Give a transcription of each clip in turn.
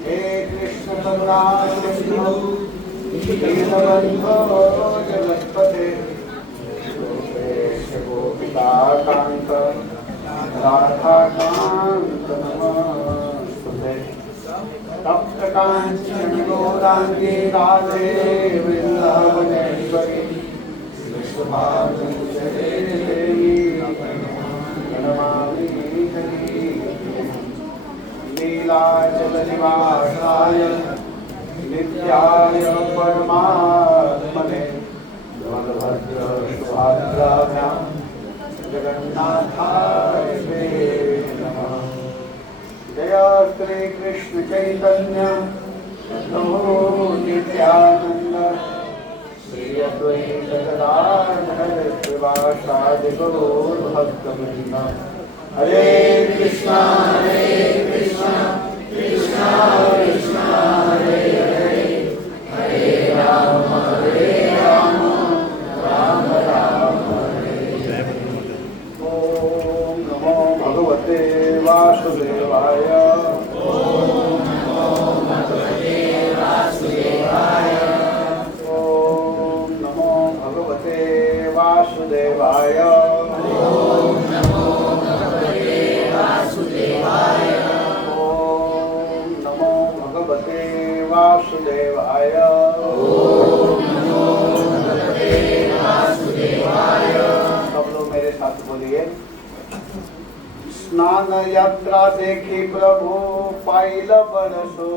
हे कृष्ण करुणा सिंधु दीनबंधो जगत्पते गोपेश गोपिकान्त राधाकान्त नमस्तुते तप्त कांचन गौरांगी राधे वृंदावनेश्वरी विश्वभारती देवी प्रणमामि लीलाचलनिवासाय नित्याय परमात्मने बलभद्र सुभद्राभ्यां जगन्नाथाय ते नमः। जय श्री कृष्ण चैतन्य प्रभु नित्यानंद श्री अद्वैत गदाधर श्रीवासादि गौर भक्तवृंद। हरे कृष्णा कृष्णा कृष्णा हरे हरे हरे राम राम राम हरे हरे। ओम नमो भगवते वासुदेवाय। ओम नमो भगवते वासुदेवाय। ओम नमो भगवते वासुदेवाय। ओम नमो भगवते वासुदेवाय। ओम नमो भगवते वासुदेवाय। ओम नमो भगवते वासुदेवाय। सब लोग मेरे साथ बोलिए। स्नान यात्रा देखी प्रभु पाइल बरसो।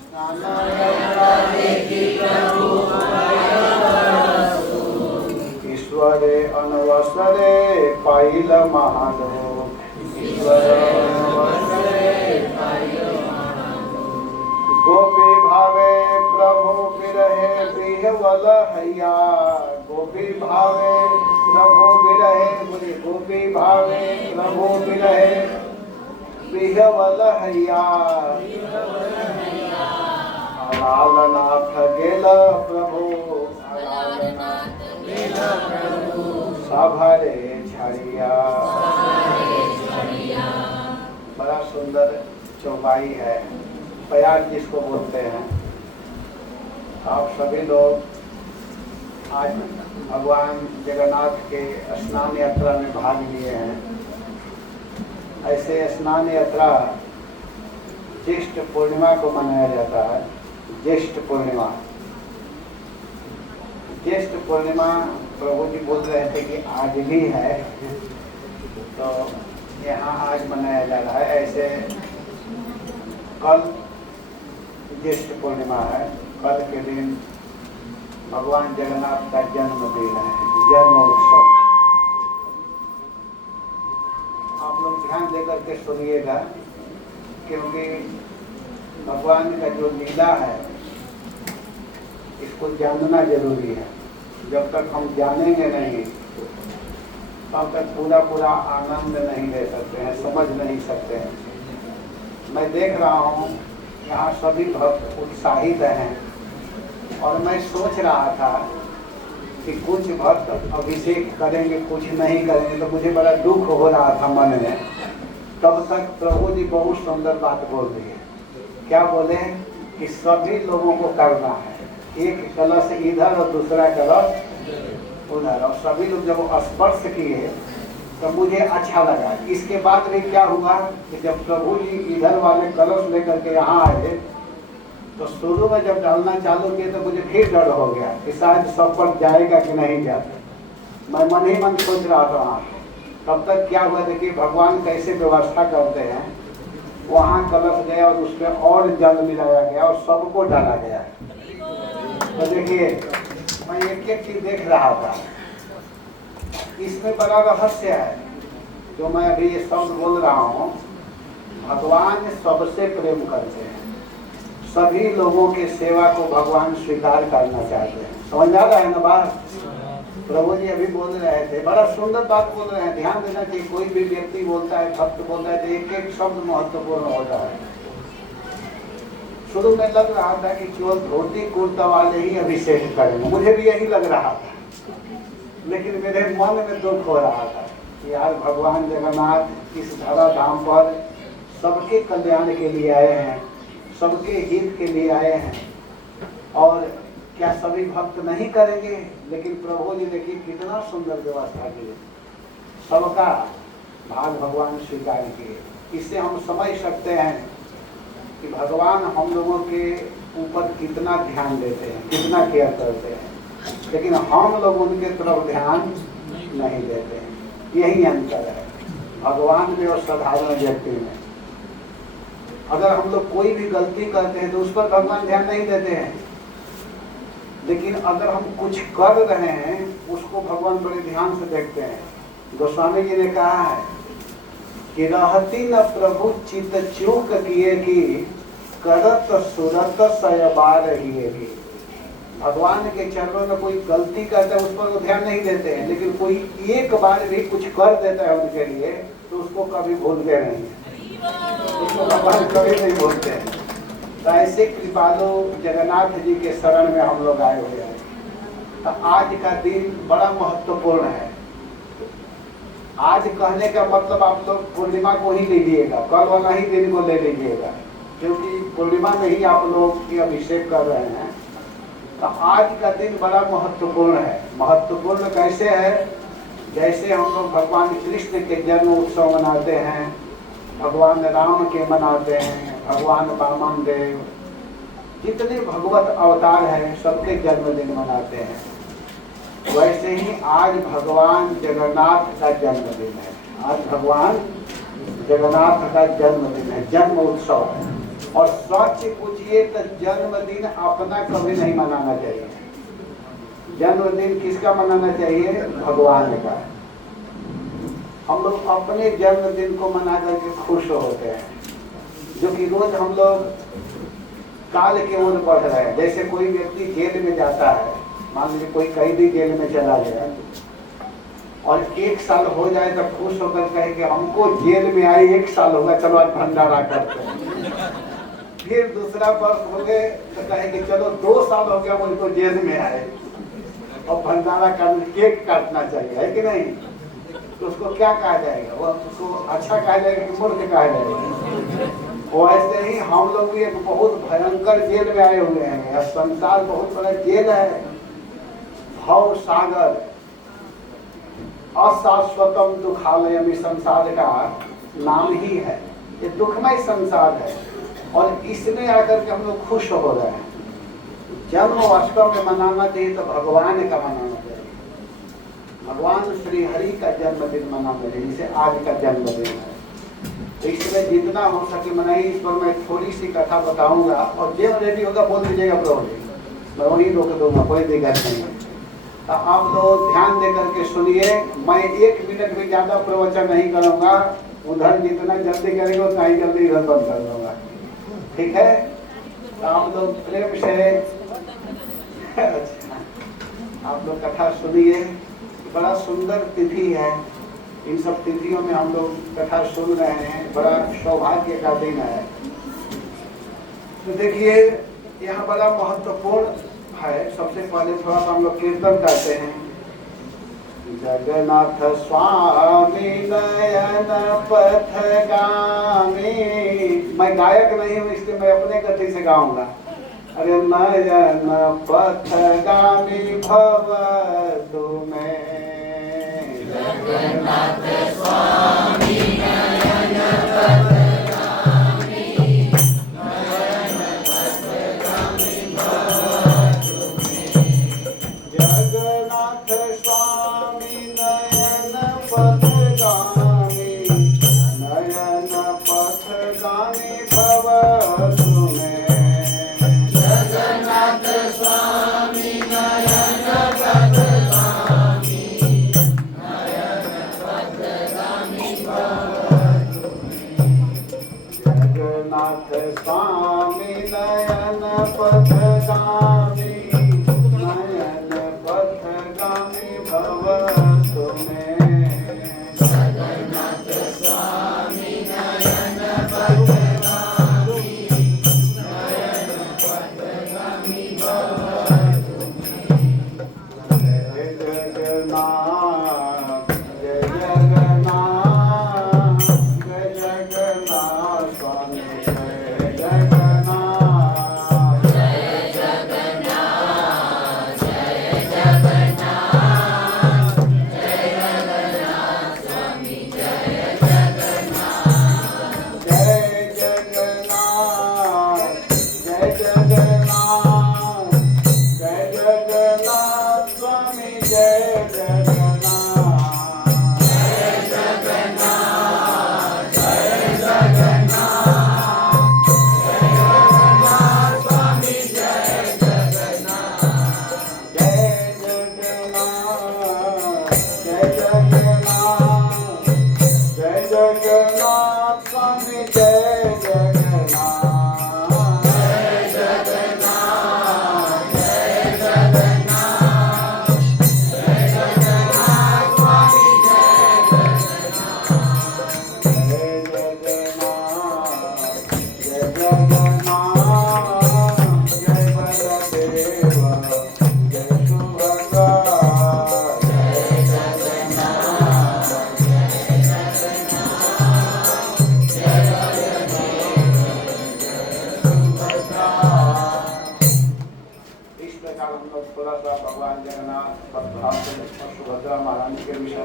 स्नान यात्रा देखी प्रभु पाइल बरसो। ईश्वरे अनवसरे पाइल महालोक। ईश्वरे अनवसरे पाइल महालोक। गोपी भावे प्रभु बिरहे बिहवल हैया। गोपी भावे प्रभु बिरहे बोले गोपी भावे प्रभु बिरहे बिहवल हैया। लालनाथ गेल प्रभु सभरे झरिया। बड़ा सुंदर चौपाई है, बयान जिसको बोलते हैं। आप सभी लोग आज भगवान जगन्नाथ के स्नान यात्रा में भाग लिए हैं। ऐसे स्नान यात्रा ज्येष्ठ पूर्णिमा को मनाया जाता है। ज्येष्ठ पूर्णिमा, ज्येष्ठ पूर्णिमा प्रभु जी बोल रहे थे कि आज भी है, तो यहाँ आज मनाया जा रहा है। ऐसे कल ज्येष्ठ पूर्णिमा है। कल के दिन भगवान जगन्नाथ का जन्मदिन है, जन्म उत्सव। आप लोग ध्यान देकर के सुनिएगा, क्योंकि भगवान का जो लीला है इसको जानना जरूरी है। जब तक हम जानेंगे नहीं तब तक पूरा आनंद नहीं ले सकते हैं, समझ नहीं सकते हैं। मैं देख रहा हूँ यहाँ सभी भक्त उत्साहित हैं, और मैं सोच रहा था कि कुछ भक्त अभिषेक करेंगे, कुछ नहीं करेंगे, तो मुझे बड़ा दुख हो रहा था मन में। तब तक प्रभु जी बहुत सुंदर बात बोल दिए। क्या बोले कि सभी लोगों को करना है, एक कलश इधर और दूसरा कलश उधर, और सभी लोग जब स्पर्श किए तो मुझे अच्छा लगा। इसके बाद में क्या हुआ कि जब प्रभु जी इधर वाले कलश लेकर के यहाँ आए, तो शुरू में जब डालना चालू किए तो मुझे फिर डर हो गया कि शायद सब पर जाएगा कि नहीं जाता। मैं मन ही मन सोच रहा था वहाँ। तब तक क्या हुआ, देखिए भगवान कैसे व्यवस्था करते हैं। वहाँ कलश गया और उसमें और जल मिलाया गया और सबको डाला गया। तो देखिए मैं एक एक चीज देख रहा था, इसमें बड़ा रहस्य है जो मैं अभी ये शब्द बोल रहा हूँ। भगवान सबसे प्रेम करते हैं, सभी लोगों के सेवा को भगवान स्वीकार करना चाहते हैं। समझ आ रहा है ना बात? प्रभु जी अभी बोल रहे थे, बड़ा सुंदर बात बोल रहे हैं। ध्यान देना चाहिए, कोई भी व्यक्ति बोलता है, भक्त बोलता है, तो एक एक शब्द महत्वपूर्ण होता है। शुरू में लग रहा था कि केवल धोती कुर्ता वाले ही अभिषेक करेंगे, मुझे भी यही लग रहा था, लेकिन मेरे मन में दुख हो रहा था कि आज भगवान जगन्नाथ इस धरा धाम पर सबके कल्याण के लिए आए हैं, सबके हित के लिए आए हैं। और क्या सभी भक्त नहीं करेंगे? लेकिन प्रभु जी देखिए कितना सुंदर व्यवस्था की, सबका भाग भगवान स्वीकार किए। इससे हम समझ सकते हैं कि भगवान हम लोगों के ऊपर कितना ध्यान देते हैं, कितना केयर करते हैं, लेकिन हम लोग उनके तरफ ध्यान नहीं देते हैं। यही अंतर है भगवान में और साधारण व्यक्ति में। अगर हम लोग कोई भी गलती करते हैं तो उस पर भगवान ध्यान नहीं देते हैं, लेकिन अगर हम कुछ कर रहे हैं उसको भगवान बड़े ध्यान से देखते हैं। गोस्वामी जी ने कहा है कि रहती न प्रभु चित चूक किए की, करत सुरत सयबार हिए की। भगवान के चरणों में कोई गलती करता है उस पर वो ध्यान नहीं देते हैं, लेकिन कोई एक बार भी कुछ कर देता है उनके लिए तो उसको कभी भूलते नहीं, उसको भगवान कभी नहीं भूलते हैं। तो ऐसे कृपालु जगन्नाथ जी के शरण में हम लोग आए हुए हैं। तो आज का दिन बड़ा महत्वपूर्ण है। आज कहने का मतलब आप लोग पूर्णिमा को ही लीजिएगा, कल वाला ही दिन को ले लीजिएगा, क्योंकि पूर्णिमा में ही आप लोग ये अभिषेक कर रहे हैं। तो आज का दिन बड़ा महत्वपूर्ण है। महत्वपूर्ण कैसे है? जैसे हम लोग भगवान कृष्ण के जन्म उत्सव मनाते हैं, भगवान राम के मनाते हैं, भगवान वामन देव, जितने भगवत अवतार हैं सबके जन्मदिन मनाते हैं। वैसे ही आज भगवान जगन्नाथ का जन्मदिन है। आज भगवान जगन्नाथ का जन्मदिन है, जन्म उत्सव है। और सच पूछिए तो जन्मदिन अपना कभी नहीं मनाना चाहिए। जन्मदिन किसका मनाना चाहिए? भगवान का। हम लोग अपने जन्मदिन को मना करके खुश होते हैं, जो कि रोज हम लोग काल के ओर बढ़ रहे हैं। जैसे कोई व्यक्ति जेल में जाता है, मान लीजिए कोई कैदी जेल में चला गया और 1 साल हो जाए तो खुश होकर कहे कि हमको जेल में आए 1 साल होगा, चलो आज भंडारा करते हैं। फिर दूसरा वर्ष हो गए तो कहे कि चलो 2 साल हो गया मुझको जेल में आए और भंडारा करने, केक काटना चाहिए, है कि नहीं? तो उसको क्या कहा जाएगा? वो उसको अच्छा कहा जाएगा कि मूर्ख कहा जाएगा? वैसे ही हम लोग भी एक बहुत भयंकर जेल में आए हुए हैं। यह संसार बहुत बड़ा जेल है, भव सागर, अशाश्वतम दुखालयम, इस संसार का नाम ही है। ये दुखमय संसार है और इसमें आकर के हम लोग खुश हो रहे हैं। जन्म वास्तव में मनाना चाहिए तो भगवान का मनाना चाहिए। भगवान श्री हरि का जन्मदिन मनाना चाहिए, जिसे आज का जन्मदिन है। तो इसमें जितना हो सके मनाइए। इस पर मैं थोड़ी सी कथा बताऊंगा और जो रेडी होगा बोल दीजिएगा प्रभु जी, मैं वहीं रोक दूंगा, कोई दिक्कत नहीं है। तो आप लोग ध्यान दे करके सुनिए। मैं 1 मिनट भी ज्यादा प्रवचन नहीं करूंगा, उधर जितना जल्दी करेंगे उतना ही जल्दी इधर बंद कर दूंगा, ठीक है? तो आप लोग प्रेम से आप लोग कथा सुनिए। बड़ा सुंदर तिथि है, इन सब तिथियों में हम लोग कथा सुन रहे हैं, बड़ा सौभाग्य का दिन है। तो देखिए यहाँ बड़ा महत्वपूर्ण है। सबसे पहले थोड़ा सा हम लोग कीर्तन करते हैं। जगन्नाथ स्वामी नयन पथगामी। मैं गायक नहीं हूँ इसलिए मैं अपने गति से गाऊंगा। अरे नयन पथगामी भव तुम्हें, जगन्नाथ स्वामी नयन पथगामी, नयन पथगामी भव तुम्हें। जगन्नाथ स्वामी नयन पथगामी, नयन पथगामी भव तुम्हें। जगन्नाथ स्वामी नयन पथगामी, नयन पथगामी भव तुम्हें। जगन्नाथ स्वामी नयन पथगामी, नयन पथगामी भव तुम्हें। जगन्नाथ स्वामी नयन पथगामी, नयन पथगामी भव तुम्हें। जय जगन्नाथ, जय जगन्नाथ।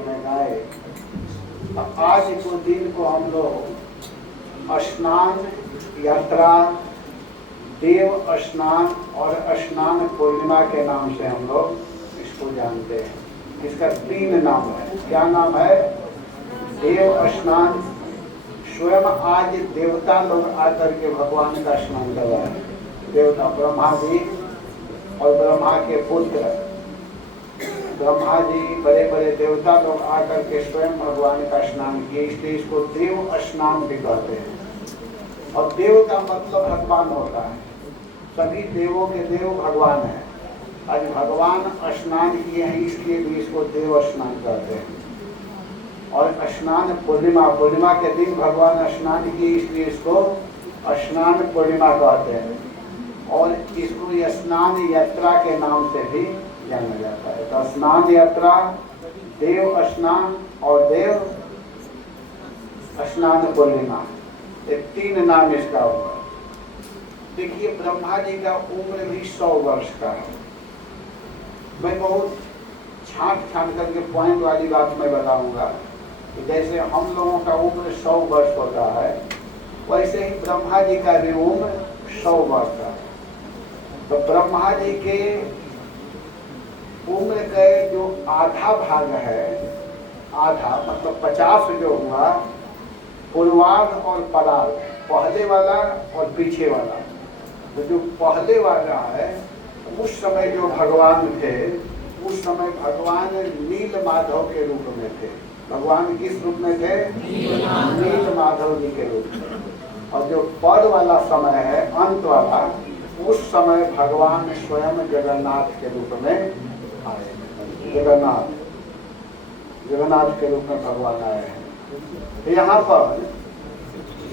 में गाए। तो आज को दिन को हम लोग स्नान यात्रा, देव स्नान और स्नान पूर्णिमा के नाम से हम लोग इसको जानते हैं। इसका 3 नाम है। क्या नाम है? देव स्नान। स्वयं आज देवता लोग आकर के भगवान का स्नान कर रहे हैं। देवता ब्रह्मा जी और ब्रह्मा के पुत्र ब्रह्मा जी, बड़े बड़े देवता लोग आकर के स्वयं भगवान का स्नान किए, इसलिए इसको देव स्नान भी कहते हैं। और देव का मतलब भगवान होता है। सभी देवों के देव भगवान है। आज भगवान स्नान किए हैं, इसलिए भी इसको देव स्नान कहते हैं। और स्नान पूर्णिमा, पूर्णिमा के दिन भगवान स्नान किए, इसलिए इसको स्नान पूर्णिमा कहते हैं। और इसको स्नान यात्रा के नाम से भी जाना जाता है। तो स्नान यात्रा, देव स्नान और देव स्नान पूर्णिमा, ये 3 नाम इसका होगा। देखिए ब्रह्मा जी का उम्र भी 100 वर्ष का है। मैं बहुत छांट करके पॉइंट वाली बात मैं बताऊंगा। जैसे हम लोगों का उम्र 100 वर्ष होता है, वैसे ही ब्रह्मा जी का भी उम्र 100 वर्ष का है। तो ब्रह्मा जी के उम्र का जो आधा भाग है, आधा मतलब 50 जो हुआ, पूर्वार्ध और परार्ध, पहले वाला और पीछे वाला। तो जो पहले वाला है, उस समय जो भगवान थे, उस समय भगवान नील माधव के रूप में थे। भगवान किस रूप में थे? नील माधव जी के रूप में। और जो पद वाला समय है, अंत वाला, उस समय भगवान स्वयं जगन्नाथ के रूप में आए। जगन्नाथ के रूप में भगवान आए हैं। यहाँ पर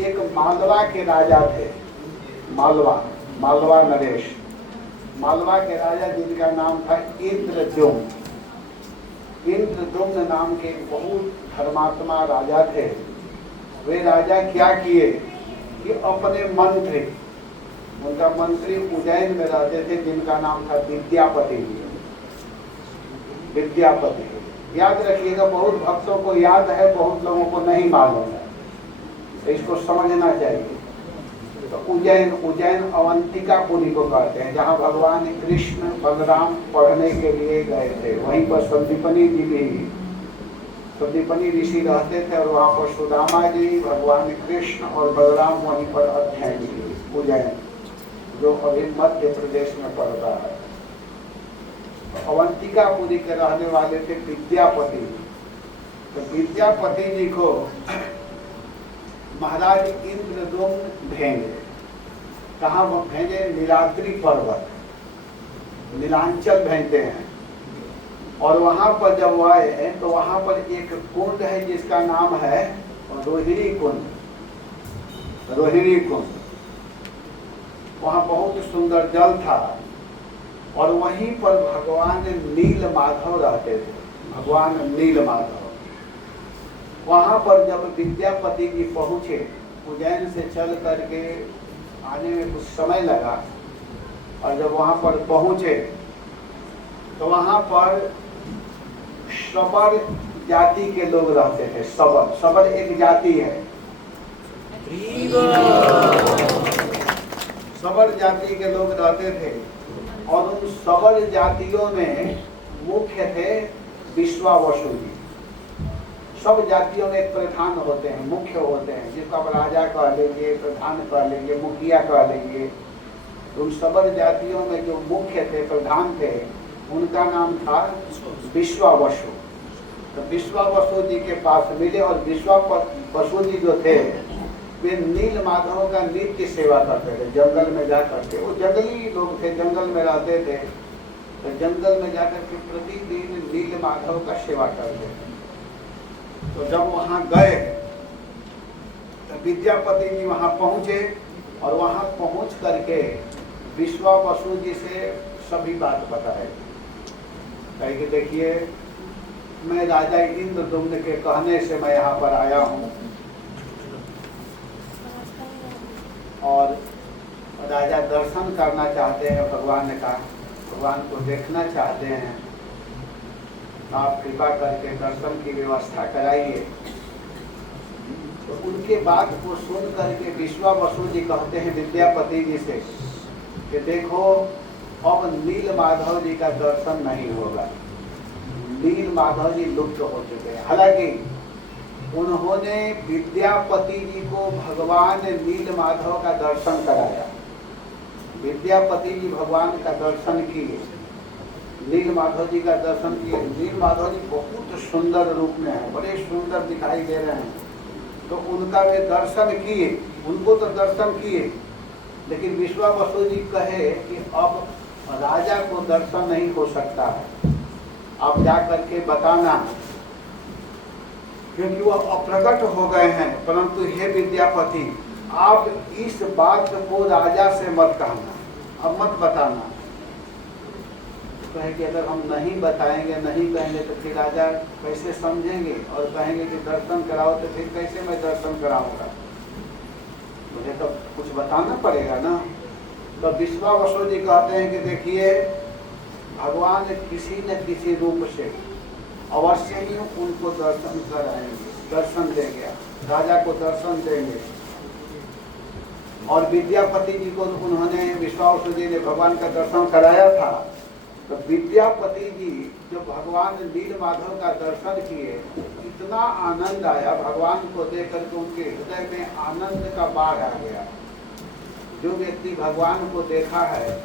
एक मालवा के राजा थे, मालवा नरेश। मालवा के राजा जिनका नाम था इंद्रद्युम्न। इंद्रद्युम्न नाम के बहुत धर्मात्मा राजा थे। वे राजा क्या किए कि अपने मंत्री, उनका मंत्री उज्जैन में रहते थे, जिनका नाम था विद्यापति। विद्यापति याद रखिएगा, बहुत भक्तों को याद है, बहुत लोगों को नहीं मालूम है, तो इसको समझना चाहिए। तो उज्जैन अवंतिकापुरी को कहते हैं, जहाँ भगवान कृष्ण बलराम पढ़ने के लिए गए थे। वहीं पर संदीपनी जी भी, संदीपनी ऋषि रहते थे, और वहाँ पर सुदामा जी, भगवान कृष्ण और बलराम वहीं पर अध्ययन किए। उज्जैन जो अभी मध्य प्रदेश में पड़ता है। तो अवंतिकापुरी के रहने वाले थे विद्यापति। तो विद्यापति जी को महाराज इंद्रद्युम्न भेजे। कहाँ वो भेजे? नीलाद्रि पर्वत, नीलांचल भेजते हैं। और वहां पर जब वो आए हैं, तो वहां पर एक कुंड है जिसका नाम है रोहिणी कुंड। रोहिणी कुंड, वहां बहुत सुंदर जल था। और वहीं पर भगवान नील माधव रहते थे। भगवान नील माधव वहां पर जब विद्यापति जी पहुंचे, उज्जैन से चल करके आने में कुछ समय लगा, और जब वहां पर पहुंचे तो वहां पर शबर जाति के लोग रहते थे। शबर एक जाति है। शबर जाति के लोग रहते थे। और उन शबर जातियों में मुख्य थे विश्वावसु जी। सब जातियों में एक प्रधान होते हैं, मुख्य होते हैं, जिसको आप राजा कह लेंगे, प्रधान कह लेंगे, मुखिया कह लेंगे। उन शबर जातियों में जो मुख्य थे, प्रधान थे, उनका नाम था विश्वावसु। तो विश्वावसु जी के पास मिले। और विश्वावसु जी जो थे, वे नील माधव का नित्य सेवा करते थे। जंगल में जा करके, वो जंगली लोग थे, जंगल में रहते थे। तो जंगल में जाकर के प्रतिदिन नील माधव का सेवा करते थे। तो जब वहां गए तो विद्यापति जी वहां पहुंचे। और वहां पहुंच करके विश्वावसु जी से सभी बात बताए। कहे कि देखिए, मैं राजा इंद्रद्युम्न के कहने से मैं यहाँ पर आया हूँ, और राजा दर्शन करना चाहते हैं भगवान का, भगवान को देखना चाहते हैं। आप कृपा करके दर्शन की व्यवस्था कराइए। तो उनके बात को सुन करके विश्वावसु जी कहते हैं विद्यापति जी से कि देखो अब नील माधव जी का दर्शन नहीं होगा, नील माधव जी लुप्त हो चुके हैं। हालांकि उन्होंने विद्यापति जी को भगवान नील माधव का दर्शन कराया, विद्यापति जी भगवान का दर्शन किए, नील माधव जी का दर्शन किए। नील माधव जी बहुत सुंदर रूप में है, बड़े सुंदर दिखाई दे रहे हैं, तो उनका वे दर्शन किए, उनको तो दर्शन किए, लेकिन विश्वावसु जी कहे कि अब राजा को दर्शन नहीं हो सकता है, आप जा करके बताना, क्योंकि वह अप्रकट हो गए हैं। परंतु हे विद्यापति, आप इस बात को राजा से मत कहना, अब मत बताना। कहे कि अगर हम नहीं बताएंगे, नहीं कहेंगे तो फिर राजा कैसे समझेंगे और कहेंगे कि दर्शन कराओ, तो फिर कैसे मैं दर्शन कराऊंगा, मुझे तो कुछ बताना पड़ेगा ना। तो विश्वावसु जी कहते हैं कि देखिए भगवान किसी न किसी रूप से अवश्य ही उनको दर्शन कराएंगे, दर्शन देंगे, राजा को दर्शन देंगे। और विद्यापति जी को उन्होंने, विश्वावसु जी ने भगवान का दर्शन कराया था। तो विद्यापति जी जो भगवान नील माधव का दर्शन किए, इतना आनंद आया भगवान को देख करके, उनके हृदय में आनंद का बाढ़ आ गया। जो व्यक्ति भगवान को देखा है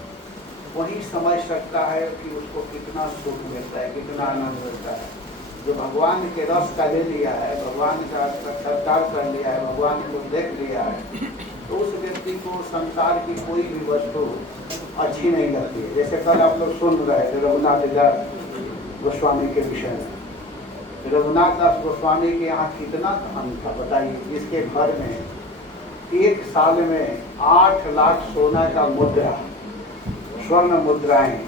वही समझ सकता है कि उसको कितना सुख मिलता है, कितना आनंद मिलता है। जो भगवान के रस का ले लिया है, भगवान का साक्षात्कार कर लिया है, भगवान को देख लिया है, तो उस व्यक्ति को संसार की कोई भी वस्तु अच्छी नहीं लगती है। जैसे कल आप लोग सुन रहे थे रघुनाथ दास गोस्वामी के विषय में। रघुनाथ दास गोस्वामी के यहाँ कितना धन था बताइए, जिसके घर में एक साल में 8 लाख सोना का मुद्रा, स्वर्ण मुद्राएं,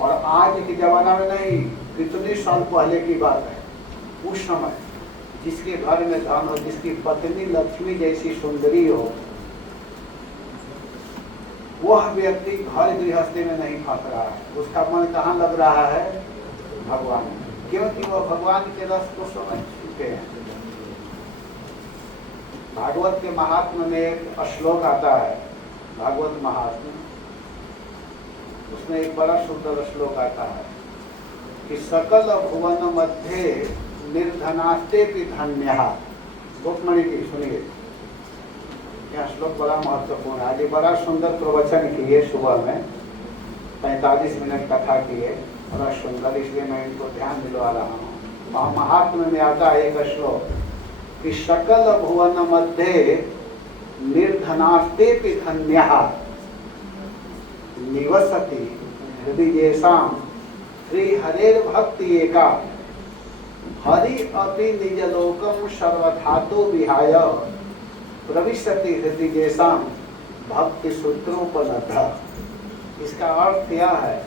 और आज के जमाना में नहीं, कितने साल पहले की बात है, उस समय जिसके घर में धन हो, जिसकी पत्नी लक्ष्मी जैसी सुंदरी हो, वह व्यक्ति घर गृहस्थी में नहीं फंस रहा है, उसका मन कहाँ लग रहा है, भगवान, क्योंकि वह भगवान के रस को समझ चुके हैं। भागवत के महात्म में एक श्लोक आता है, भागवत महात्म, उसमें एक बड़ा सुंदर श्लोक आता है कि सकल भुवन मध्य निर्धनास्ते भी धन्यः। रुक्मणी जी सुनिए, यह श्लोक बड़ा महत्वपूर्ण है। आज बड़ा सुंदर प्रवचन किए, सुबह में 45 मिनट कथा किए, बड़ा सुंदर, इसलिए मैं इनको ध्यान दिलवा रहा हूँ। वहाँ महात्म में आता है एक श्लोक कि सकल भुवन मध्य निर्धनास्ते भी धन्यः निवसति हृदयेषां श्री हरेर भक्ति एका हरि अपि निजलोकम सर्वधातो विहाय प्रविशति हृदयेषां भक्ति सूत्रोपलब्ध। इसका अर्थ यह है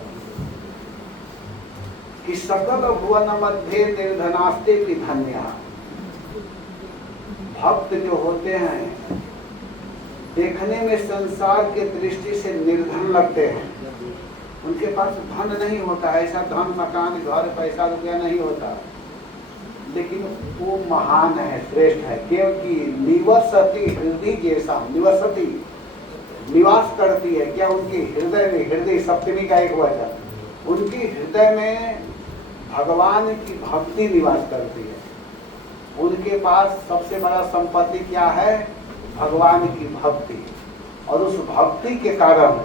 कि सकल भुवन मध्य निर्धनास्ते भी धन्यः। भक्त जो होते हैं देखने में संसार के दृष्टि से निर्धन लगते हैं, उनके पास धन नहीं होता है, ऐसा धन मकान घर पैसा रुपया नहीं होता, लेकिन वो महान है, श्रेष्ठ है, क्योंकि निवसति हृदय जैसा, निवसति निवास करती है क्या उनकी हृदय में, हृदय सप्तमी का एक वचन, उनकी हृदय में भगवान की भक्ति निवास करती है। उनके पास सबसे बड़ा संपत्ति क्या है, भगवान की भक्ति, और उस भक्ति के कारण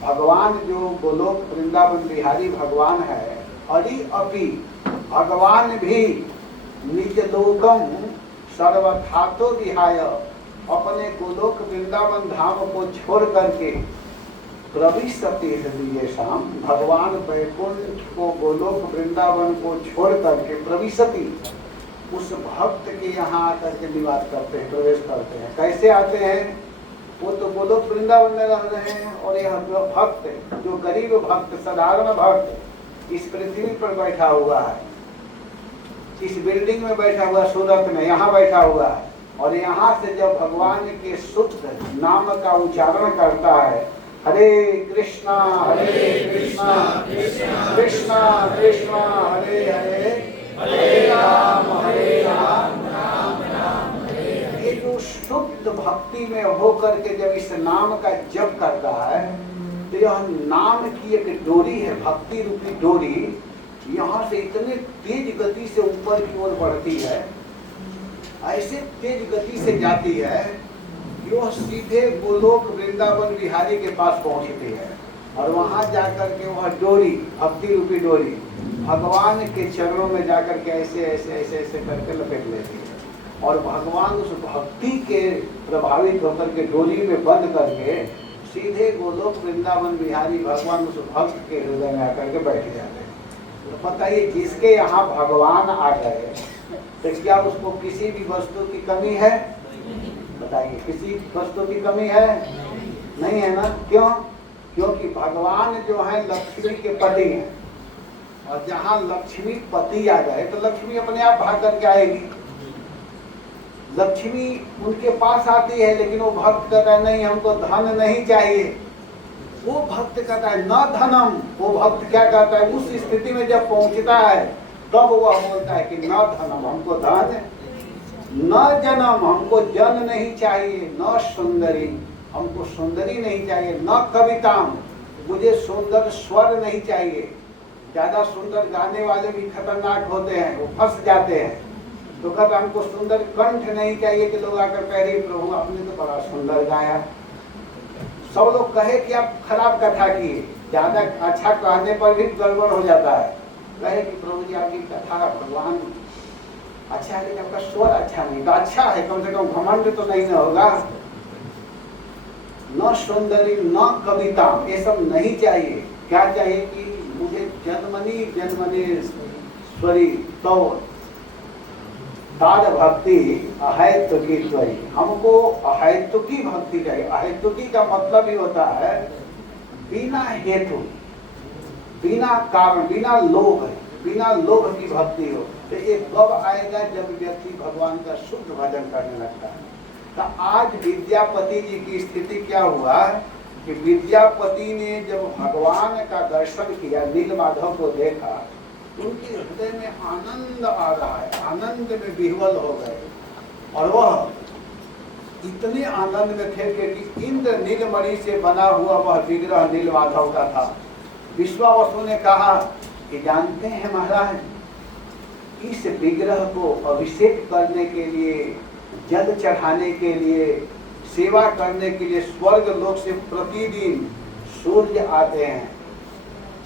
भगवान जो गोलोक वृंदावन बिहारी भगवान है, हरि अपि भगवान भी निज लोकम सर्वधातो विहाय, अपने गोलोक वृंदावन धाम को छोड़ करके प्रविशति हृदयेषां, भगवान वैकुंठ को गोलोक वृंदावन को छोड़ करके प्रविशति, उस भक्त के यहाँ आकर के निवास करते हैं, प्रवेश करते हैं। कैसे आते हैं, वो तो गोलोक वृंदावन में रह रहे हैं, और यह जो भक्त, जो गरीब भक्त, साधारण भक्त इस पृथ्वी पर बैठा हुआ है, इस बिल्डिंग में बैठा हुआ, सूरत में यहाँ बैठा हुआ है, और यहाँ से जब भगवान के शुद्ध नाम का उच्चारण करता है हरे कृष्णा कृष्णा कृष्णा हरे हरे, हरे राम राम राम हरे हरे। ये जो शुद्ध भक्ति में होकर के जब इस नाम का जप करता है तो यह नाम की एक डोरी है, भक्ति रूपी डोरी, यहाँ से इतने तेज गति से ऊपर की ओर बढ़ती है, ऐसे तेज गति से जाती है कि वह सीधे गोलोक वृंदावन बिहारी के पास पहुंचती है। और वहां जाकर के वह डोरी, भक्ति रूपी डोरी, भगवान के चरणों में जाकर के ऐसे ऐसे ऐसे ऐसे करके लपेट लेती है। और भगवान उस भक्ति के प्रभावित होकर के डोरी में बंद करके सीधे गोलोक वृंदावन बिहारी भगवान उस भक्त के हृदय में आकर के बैठ जाते हैं। तो बताइए, जिसके यहाँ भगवान आ गए तो क्या उसको किसी भी वस्तु की कमी है? बताइए, किसी वस्तु की कमी है? नहीं है ना। क्यों? क्योंकि भगवान जो है लक्ष्मी के पति हैं, और जहाँ लक्ष्मी पति आ जाए तो लक्ष्मी अपने आप भाग करके आएगी। लक्ष्मी उनके पास आती है, लेकिन वो भक्त कहता है नहीं, हमको धन नहीं चाहिए। वो भक्त कहता है न धनम। वो भक्त क्या कहता है, उस स्थिति में जब पहुंचता है तब वह बोलता है कि न धनम, हमको धन, न जन्म, हमको जन नहीं चाहिए, न सुंदरी, हमको सुंदरी नहीं चाहिए, न कविता, मुझे सुंदर स्वर नहीं चाहिए। ज्यादा सुंदर गाने वाले भी खतरनाक होते हैं, वो फंस जाते हैं। तो कहता हमको सुंदर कंठ नहीं चाहिए कि लोग आकर कह रहे प्रभु आपने तो बड़ा सुंदर गाया। सब लोग कहे कि आप खराब कथा किए, ज्यादा अच्छा कहने पर भी गड़बड़ हो जाता है। कहे कि प्रभु जी आपकी कथा भगवान अच्छा है, लेकिन आपका स्वर अच्छा नहीं। तो अच्छा है, कम से कम घमंड तो नहीं न होगा। न सुंदरी न कविता, ये सब नहीं चाहिए। क्या चाहिए कि मुझे जन्मनी जन्मनी स्वरी तो तार भक्ति अहैतु की त्वरी, हमको अहैतु की भक्ति चाहिए। अहैतु की का मतलब ही होता है बिना हेतु, बिना कारण, बिना लोभ, बिना लोभ की भक्ति हो। तो ये कब आएगा, जब व्यक्ति भगवान का शुद्ध भजन करने लगता है। तो आज विद्यापति जी की स्थिति क्या हुआ कि विद्यापति ने जब भगवान का दर्शन किया, नीलमाधव को देखा, उनके हृदय में आनंद आ रहा है, आनंद में विह्वल हो गए। और वह इतने आनंद में थे कि इंद्र नीलमणि से बना हुआ वह विग्रह नीलमाधव का था। विश्वावसु ने कहा कि जानते हैं महाराज, इस विग्रह को अभिषेक करने के लिए, जल चढ़ाने के लिए, सेवा करने के लिए स्वर्ग लोक से प्रतिदिन सूर्य आते हैं,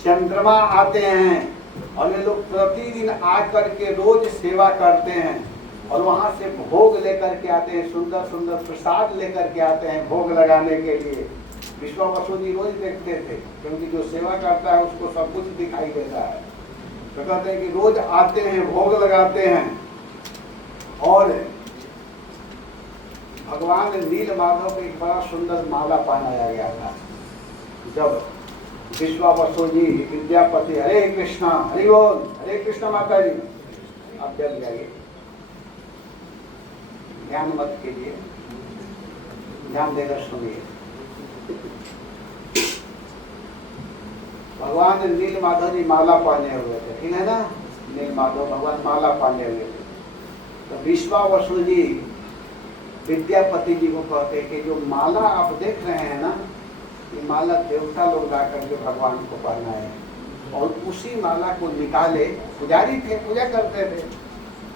चंद्रमा आते हैं, और ये लोग प्रतिदिन आकर के रोज सेवा करते हैं। और वहाँ से भोग लेकर के आते हैं, सुंदर सुंदर प्रसाद लेकर के आते हैं भोग लगाने के लिए। विश्वावसु जी रोज देखते थे, क्योंकि जो सेवा करता है उसको सब कुछ दिखाई देता है। तो कहते हैं कि रोज आते हैं, भोग लगाते हैं। और भगवान नीलमाधव को एक बड़ा सुंदर माला पहनाया गया था। जब विश्वावसु जी विद्यापति, हरे कृष्णा, हरि बोल, हरे कृष्णा माता जी, आप जल जाइए, ध्यान मत कीजिए, ध्यान देकर सुनिए। भगवान नीलमाधव जी माला पहने हुए थे, ठीक है ना। नीलमाधव भगवान माला पहने हुए थे। तो विश्वावसु जी विद्यापति जी को कहते कि जो माला आप देख रहे हैं ना, ये माला देवता लोग ला करके भगवान को पहनाए, और उसी माला को निकाले। पुजारी थे, पूजा करते थे,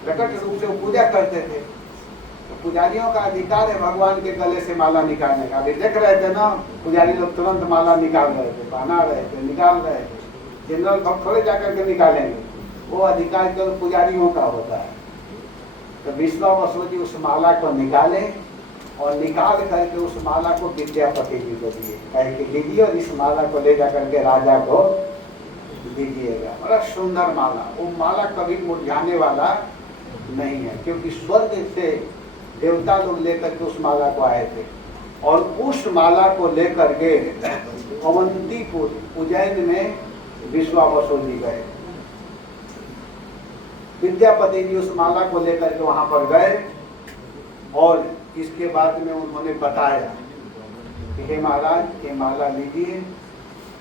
प्रकट रूप से वो पूजा करते थे। तो पुजारियों का अधिकार है भगवान के गले से माला निकालने का। अभी देख रहे थे ना, पुजारी लोग तुरंत माला निकाल रहे थे, पहना रहे थे, निकाल रहे थे। जनरल भक्त थोड़े जाकर के निकालेंगे, वो अधिकार केवल पुजारियों का होता है। तो विश्वावसु जी उस माला को निकाले, और निकाल करके उस माला को विद्यापति जी को दिए, कहे कि लीजिए और इस माला को ले जाकर के राजा को दीजिएगा। बड़ा सुंदर माला। वो माला कभी मुरझाने वाला नहीं है, क्योंकि स्वर्ग से देवता लोग लेकर के उस माला को आए थे। और उस माला को लेकर के अवंतीपुर उज्जैन में विश्वावसु जी गए। विद्यापति जी उस माला को लेकर के वहां पर गए, और इसके बाद में उन्होंने बताया कि हे महाराज ये माला लीजिए,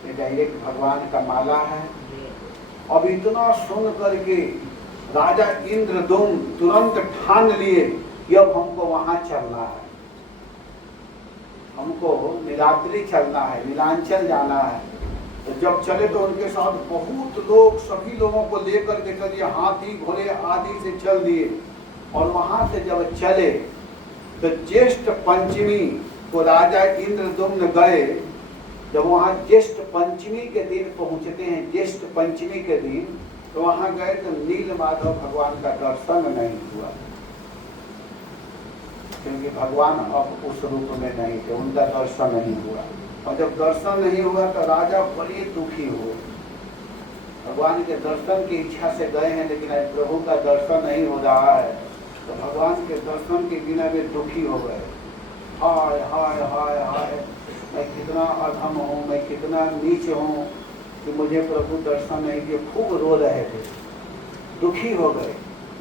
ये डायरेक्ट भगवान का माला है। अब इतना सुन करके राजा इंद्रदुम्न तुरंत ठान लिए कि अब हमको वहां चलना है, हमको नीलाद्रि चलना है, नीलांचल जाना है। तो जब चले तो उनके साथ बहुत लोग, सभी लोगों को लेकर के चलिए, हाथी घोड़े आदि से चल दिए। और वहां से जब चले तो ज्येष्ठ पंचमी को राजा इंद्रदुम्न गए। जब वहां ज्येष्ठ पंचमी के दिन पहुंचते हैं, ज्येष्ठ पंचमी के दिन, तो वहां गए तो नील माधव भगवान का दर्शन नहीं हुआ, क्योंकि भगवान अब उस रूप में नहीं थे, उनका दर्शन नहीं हुआ। और जब दर्शन नहीं हुआ तो राजा बड़े दुखी हुए। भगवान के दर्शन की इच्छा से गए हैं, लेकिन आज प्रभु का दर्शन नहीं हो रहा है, तो भगवान के दर्शन के बिना वे दुखी हो गए। हाय हाय हाय हाय, मैं कितना अधम हूँ, मैं कितना नीच हूँ कि मुझे प्रभु दर्शन नहीं दिए। खूब रो रहे थे, दुखी हो गए।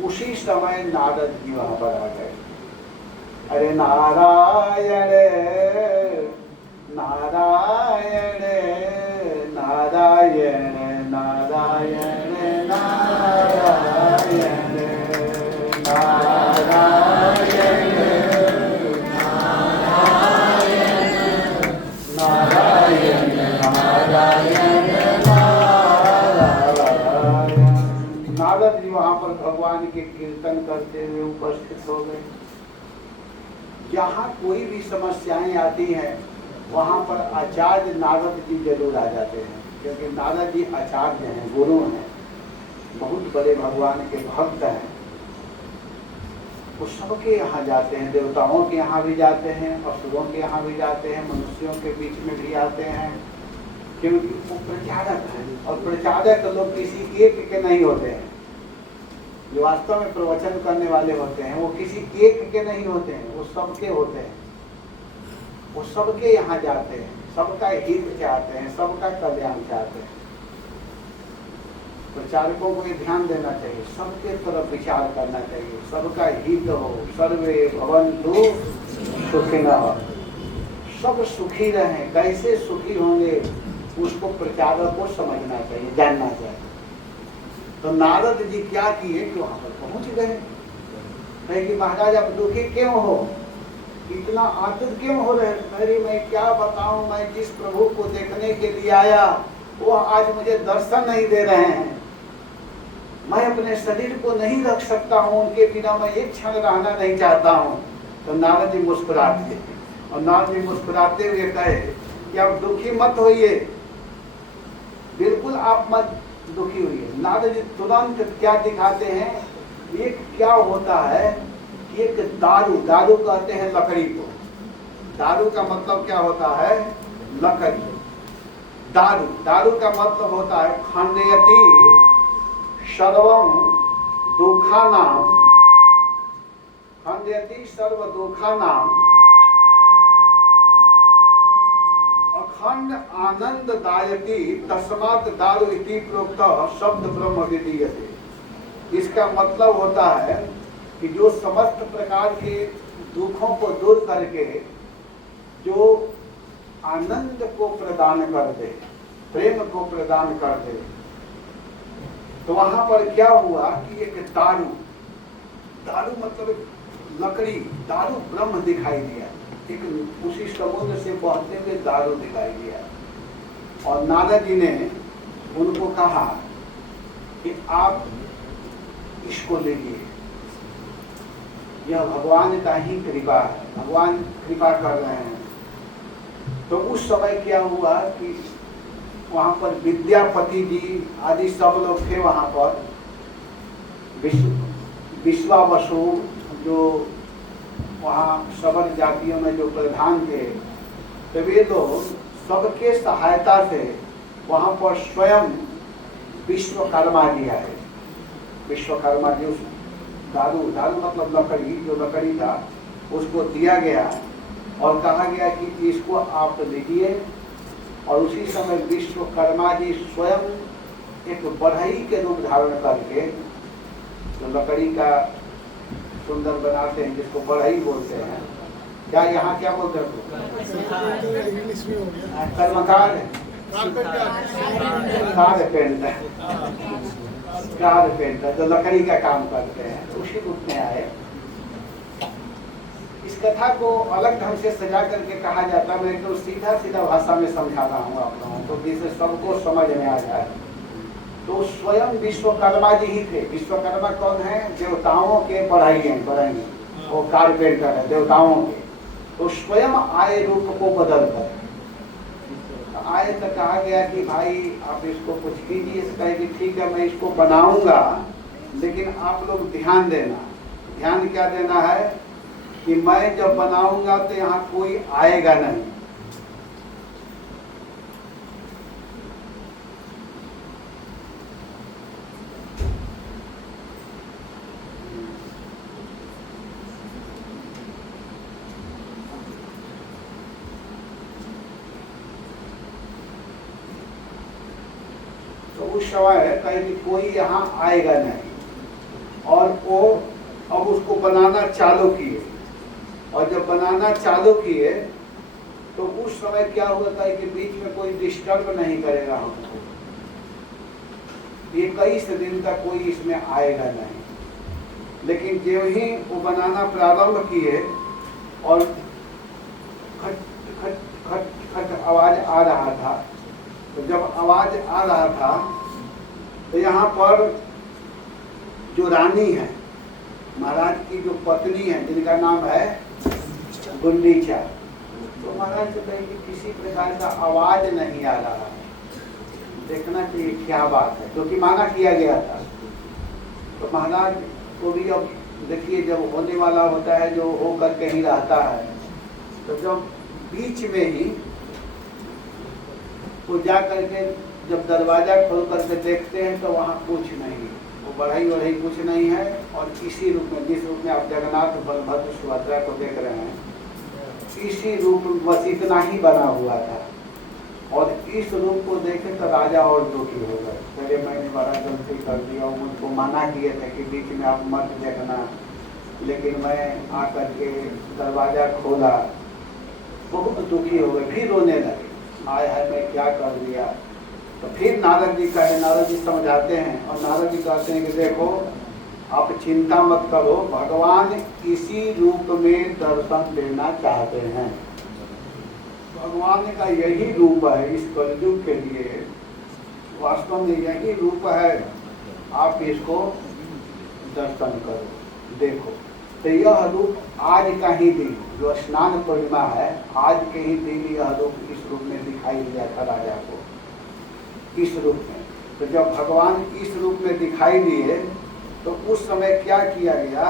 उसी समय नारद जी वहां पर आ गए। अरे नारायण नारायण नारायण नारायण नारायण नारायण नारायण नारायण नारायण। नारद जी वहां पर भगवान के कीर्तन करते हुए उपस्थित हो गए। जहाँ कोई भी समस्याएं आती हैं वहाँ पर आचार्य नारद जी जरूर आ जाते हैं, क्योंकि नारद जी आचार्य हैं, गुरु हैं, बहुत बड़े भगवान के भक्त हैं। वो सबके यहाँ जाते हैं, देवताओं के यहाँ भी जाते हैं, असुरों के यहाँ भी जाते हैं, मनुष्यों के बीच में भी आते हैं, क्योंकि वो प्रचारक हैं। और प्रचारक लोग किसी एक के नहीं होते हैं, जो वास्तव में प्रवचन करने वाले होते हैं वो किसी एक के नहीं होते हैं, वो सबके होते हैं। वो सबके यहाँ जाते हैं, सबका हित चाहते हैं, सबका कल्याण चाहते हैं। प्रचारकों को ये ध्यान देना चाहिए, सबके तरफ विचार करना चाहिए, सबका हित हो। सर्वे भवन्तु सुखिनः, सब सुखी रहें। कैसे सुखी होंगे उसको प्रचारक को समझना चाहिए, जानना चाहिए। तो नारद जी क्या किए कि वहां पर पहुंच गए। कहे कि महाराज आप दुखी क्यों हो, इतना आतुर क्यों हो रहे? अरे मैं क्या बताऊं, मैं जिस प्रभु को देखने के लिए आया वो आज मुझे दर्शन नहीं दे रहे हैं। मैं अपने शरीर को नहीं रख सकता हूं, उनके बिना मैं एक क्षण रहना नहीं चाहता हूं। तो नारद जी मुस्कुराते, और नारद जी मुस्कुराते हुए कहे कि आप दुखी मत होइए, बिल्कुल आप मत दुखी हुई है। नारद जी तुरंत क्या दिखाते हैं, एक क्या होता है कि एक दारू, दारू कहते हैं लकड़ी को। दारू का मतलब क्या होता है, लकड़ी। दारू, दारू का मतलब होता है खंडयति सर्वम दुखानाम, खंडयति सर्व दुखानाम अखंड आनंददायकी तस्मात् दारु इति प्रोक्तः शब्द ब्रह्म विधीयते। इसका मतलब होता है कि जो समस्त प्रकार के दुखों को दूर करके जो आनंद को प्रदान कर दे, प्रेम को प्रदान कर दे। तो वहां पर क्या हुआ कि एक दारू, दारू मतलब लकड़ी, दारू ब्रह्म दिखाई दिया, एक उसी समुद्र से बहते हुए दारू दिखाई दिया। और नारद जी ने उनको कहा कि आप इसको लीजिए, यह भगवान का ही कृपा है, भगवान कृपा कर रहे हैं। तो उस समय क्या हुआ कि वहां पर विद्यापति जी आदि सब लोग थे वहां पर, विश्वावसु जो वहाँ सबर जातियों में जो प्रधान थे, तो वे लोग सबके सहायता से वहाँ पर स्वयं विश्वकर्मा जी आए। विश्वकर्मा जी उस दारू, दारू मतलब लकड़ी, जो लकड़ी था उसको दिया गया और कहा गया कि इसको आप लीजिए। और उसी समय विश्वकर्मा जी स्वयं एक बढ़ई के रूप धारण करके, जो लकड़ी का सुंदर बनाते हैं जिसको बढ़ई बोलते हैं, क्या यहाँ क्या बोलते हो? इंग्लिश में हो गया कर्मकार, कारपेंटर, कारपेंटर जो लकड़ी का काम करते हैं, उसी रूप में आए। इस कथा को अलग ढंग से सजा करके कहा जाता है। मैं तो सीधा सीधा भाषा में समझा रहा हूँ आप लोगों को, जिससे सबको समझ में आ जाए। तो स्वयं विश्वकर्मा जी ही थे। विश्वकर्मा कौन है? देवताओं के बढ़ाइए, वो कारपेंटर है देवताओं के। तो स्वयं आए रूप को बदल कर आए, तो कहा गया कि भाई आप इसको कुछ कीजिए। कहे कि ठीक है मैं इसको बनाऊंगा, लेकिन आप लोग ध्यान देना। ध्यान क्या देना है कि मैं जब बनाऊंगा तो यहाँ कोई आएगा नहीं। उस समय कहे कि कोई यहाँ आएगा नहीं। और वो अब उसको बनाना चालू किए, और जब बनाना चालू किए तो उस समय क्या होता है कि बीच में कोई डिस्टर्ब नहीं करेगा हमको। 21 दिन तक कोई इसमें आएगा नहीं। लेकिन जो ही वो बनाना प्रारंभ किए और खट खट खट खट आवाज आ रहा था, तो जब आवाज आ रहा था तो यहाँ पर जो रानी है, महाराज की जो पत्नी है, जिनका नाम है गुंडीचा, तो महाराज से कहे कि किसी प्रकार का आवाज नहीं आ रहा है, देखना चाहिए क्या बात है, क्योंकि माना किया गया था। तो महाराज को भी अब देखिए जब होने वाला होता है जो होकर के ही रहता है, तो जब बीच में ही वो जा करके जब दरवाजा खोल करके देखते हैं तो वहाँ कुछ नहीं, वो बढ़ाई कुछ नहीं है। और इसी रूप में, जिस रूप में आप जगन्नाथ बलभद्र सुभद्रा को देख रहे हैं, इसी रूप बस इतना ही बना हुआ था। और इस रूप को देखे तो राजा और दुखी हो गए। चलिए मैंने बड़ा गलती कर दिया, उनको मना किए थे कि बीच में आप मत देखना, लेकिन मैं आकर के दरवाजा खोला, बहुत दुखी हो गए, फिर रोने लगे, आय है मैं क्या कर दिया। तो फिर नारद जी कहे, नारद जी समझाते हैं और नारद जी कहते हैं कि देखो आप चिंता मत करो, भगवान इसी रूप में दर्शन देना चाहते हैं। भगवान का यही रूप है इस कलयुग के लिए, वास्तव में यही रूप है, आप इसको दर्शन करो, देखो। तो यह रूप आज का ही दिन, जो स्नान पूर्णिमा है, आज के ही दिन यह रूप इस रूप में दिखाई दिया था राजा को, इस रूप में। तो जब भगवान इस रूप में दिखाई दिए तो उस समय क्या किया गया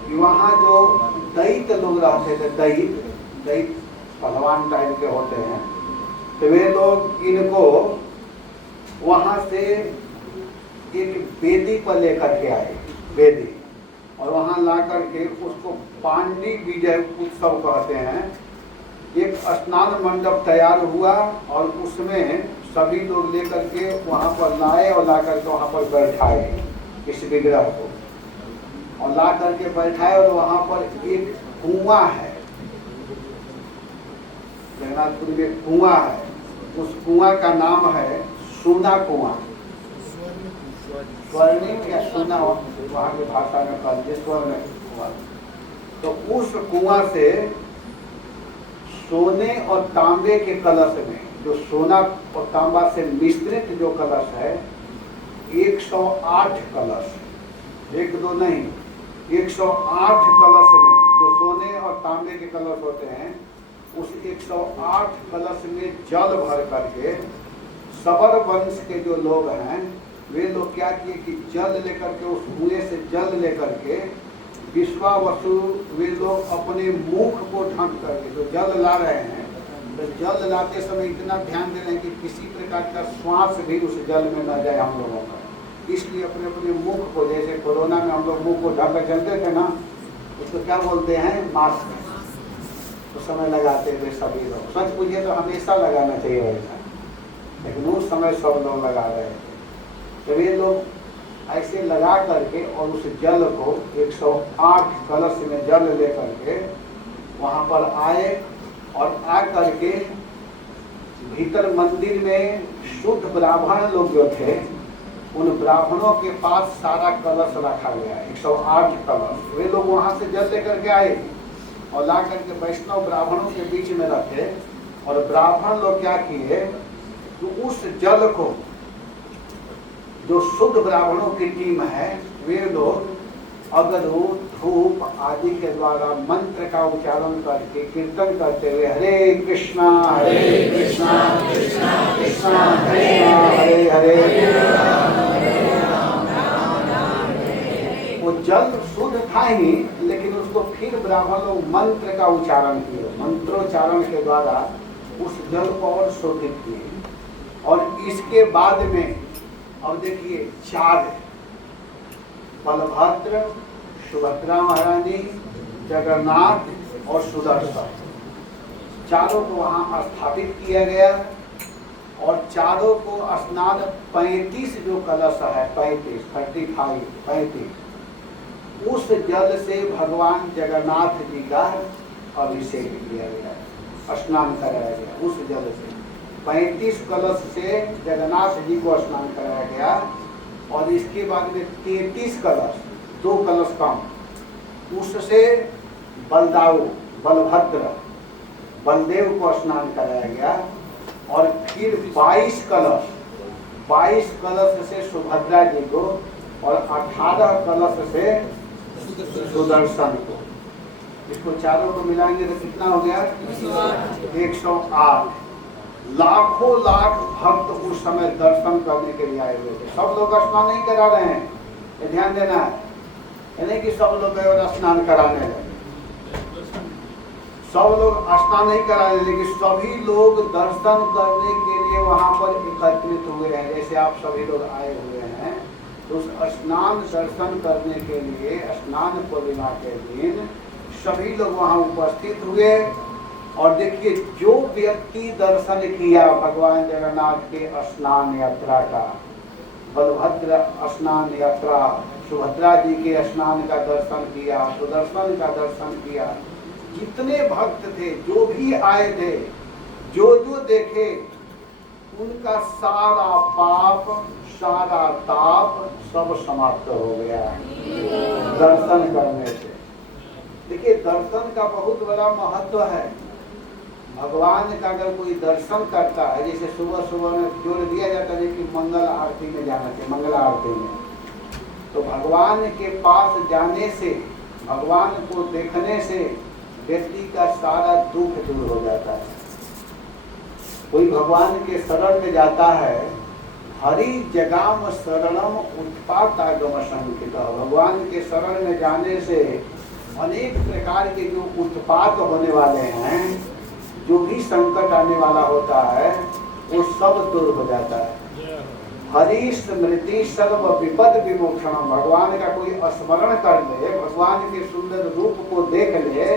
कि वहाँ जो दैत्य लोग रहते थे, दैत्य पहलवान टाइप के होते हैं, तो वे लोग इनको वहाँ से एक वेदी पर लेकर के आए, वेदी, और वहाँ ला करके उसको पांडी विजय उत्सव कहते हैं। एक स्नान मंडप तैयार हुआ और उसमें सभी लोग लेकर के वहाँ पर लाए और ला करके वहाँ पर बैठाए इस विग्रह को, और ला करके बैठाए। और वहाँ पर एक कुआं है, जगन्नाथपुरी में कुआं है, उस कुआं का नाम है सोना कुआं, स्वर्णिम या सोना वहाँ की भाषा में कहते हैं, स्वर्ण कुआं। तो उस कुआं से सोने और तांबे के कलश में, जो सोना और तांबा से मिश्रित जो कलश है, 108 कलश, 1-2 नहीं, 108 कलश में, जो सोने और तांबे के कलश होते हैं, उस 108 कलश में जल भर करके सबर वंश के जो लोग हैं, वे लोग क्या किए कि जल लेकर के, उस कुएं से जल लेकर के विश्वावसु वे लोग अपने मुख को ढक करके, जो जल ला रहे हैं, तो जल लाते समय इतना ध्यान दे रहे हैं कि किसी प्रकार का श्वास भी उस जल में न जाए हम लोगों का। इसलिए अपने अपने मुख को, जैसे कोरोना में हम लोग मुंह को ढक कर चलते थे ना, उसको क्या बोलते हैं, मास्क, उस समय लगाते थे सभी लोग। सच पूछिए तो हमेशा लगाना चाहिए वैसा, लेकिन उस समय सब लोग लगा रहे थे। तो वे लोग ऐसे लगा करके और उस जल को 108 कलश में जल लेकर के वहाँ पर आए और आ करके भीतर मंदिर में शुद्ध ब्राह्मण लोग जो थे, उन ब्राह्मणों के पास सारा कलश रखा गया, 108 कलश। वे लोग वहाँ से जल लेकर के आए और ला करके वैष्णव ब्राह्मणों के बीच में रखे। और ब्राह्मण लोग क्या किए, तो उस जल को, जो शुद्ध ब्राह्मणों की टीम है, वे लोग अगरबत्ती, धूप आदि के द्वारा मंत्र का उच्चारण करके कीर्तन करते हुए हरे कृष्णा कृष्णा कृष्णा हरे हरे, वो जल शुद्ध था ही, लेकिन उसको फिर ब्राह्मण लोग मंत्र का उच्चारण किए, मंत्रोच्चारण के द्वारा उस जल को और शोधित किए। और इसके बाद में अब देखिए 4 बलभद्र, सुभद्रा महारानी, जगन्नाथ और सुदर्शन, चारों को वहाँ स्थापित किया गया। और चारों को स्नान 35 जो कलश है, 35 उस जल से भगवान जगन्नाथ जी का अभिषेक किया गया, स्नान कराया गया। उस जल से 35 कलश से जगन्नाथ जी को स्नान कराया गया। और इसके बाद में 33 कलश, 2 कलश कम, उससे बलभद्र बलदेव को स्नान कराया गया। और फिर 22 कलश से सुभद्रा जी को और 18 कलश से सुदर्शन को। इसको चारों को मिलाएंगे तो कितना हो गया, 108। लाखों लाख भक्त उस समय दर्शन करने के लिए आए हुए थे। सब लोग स्नान नहीं करा रहे हैं, ये ध्यान देना है। नहीं कि सब लोग गए और स्नान कराने लगे, सब लोग स्नान नहीं करा रहे, लेकिन सभी लोग दर्शन करने के लिए वहां पर एकत्रित हुए हैं। जैसे आप सभी लोग आए हुए हैं, तो उस स्नान दर्शन करने के लिए स्नान पूर्णिमा के दिन सभी लोग वहां उपस्थित हुए। और देखिए, जो व्यक्ति दर्शन किया भगवान जगन्नाथ के स्नान यात्रा का, बलभद्र स्नान यात्रा, सुभद्रा जी के स्नान का दर्शन किया, सुदर्शन का दर्शन किया, जितने भक्त थे, जो भी आए थे, जो देखे, उनका सारा पाप, सारा ताप सब समाप्त हो गया दर्शन करने से। देखिए, दर्शन का बहुत बड़ा महत्व है। भगवान का अगर कोई दर्शन करता है, जैसे सुबह सुबह में जोर दिया जाता है कि मंगल आरती में जाना चाहिए, मंगल आरती में, तो भगवान के पास जाने से, भगवान को देखने से व्यक्ति का सारा दुख दूर हो जाता है। कोई भगवान के शरण में जाता है, हरि जगाम शरणम उत्पातागम संकितः, भगवान के शरण में जाने से अनेक प्रकार के जो उत्पात होने वाले हैं, जो भी संकट आने वाला होता है, वो सब दूर हो जाता है। हरि स्मृति सर्व विपद विमोक्षणम, भगवान का कोई स्मरण कर ले, भगवान के सुंदर रूप को देख ले,